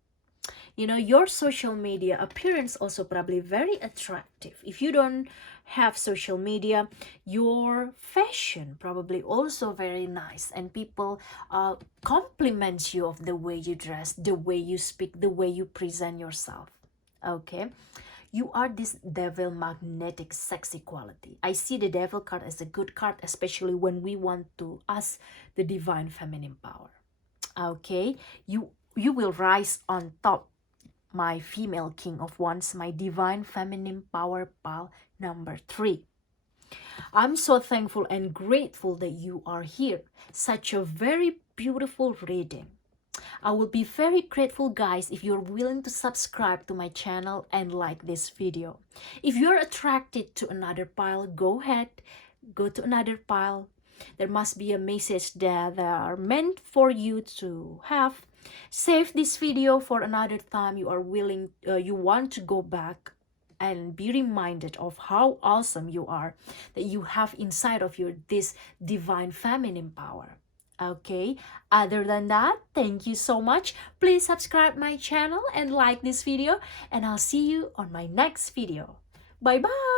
You know, your social media appearance also probably very attractive. If you don't have social media, your fashion probably also very nice, and people compliment you of the way you dress, the way you speak, the way you present yourself. Okay, you are this devil magnetic sexy quality. I see the devil card as a good card, especially when we want to ask the divine feminine power. Okay, you will rise on top, my female King of Wands, my divine feminine power pile number 3. I'm so thankful and grateful that you are here. Such a very beautiful reading. I will be very grateful, guys, if you're willing to subscribe to my channel and like this video. If you're attracted to another pile, go ahead, go to another pile. There must be a message that are meant for you to have. Save this video for another time you are willing, you want to go back and be reminded of how awesome you are, that you have inside of you this divine feminine power. Okay, other than that, thank you so much. Please subscribe my channel and like this video, and I'll see you on my next video. Bye bye.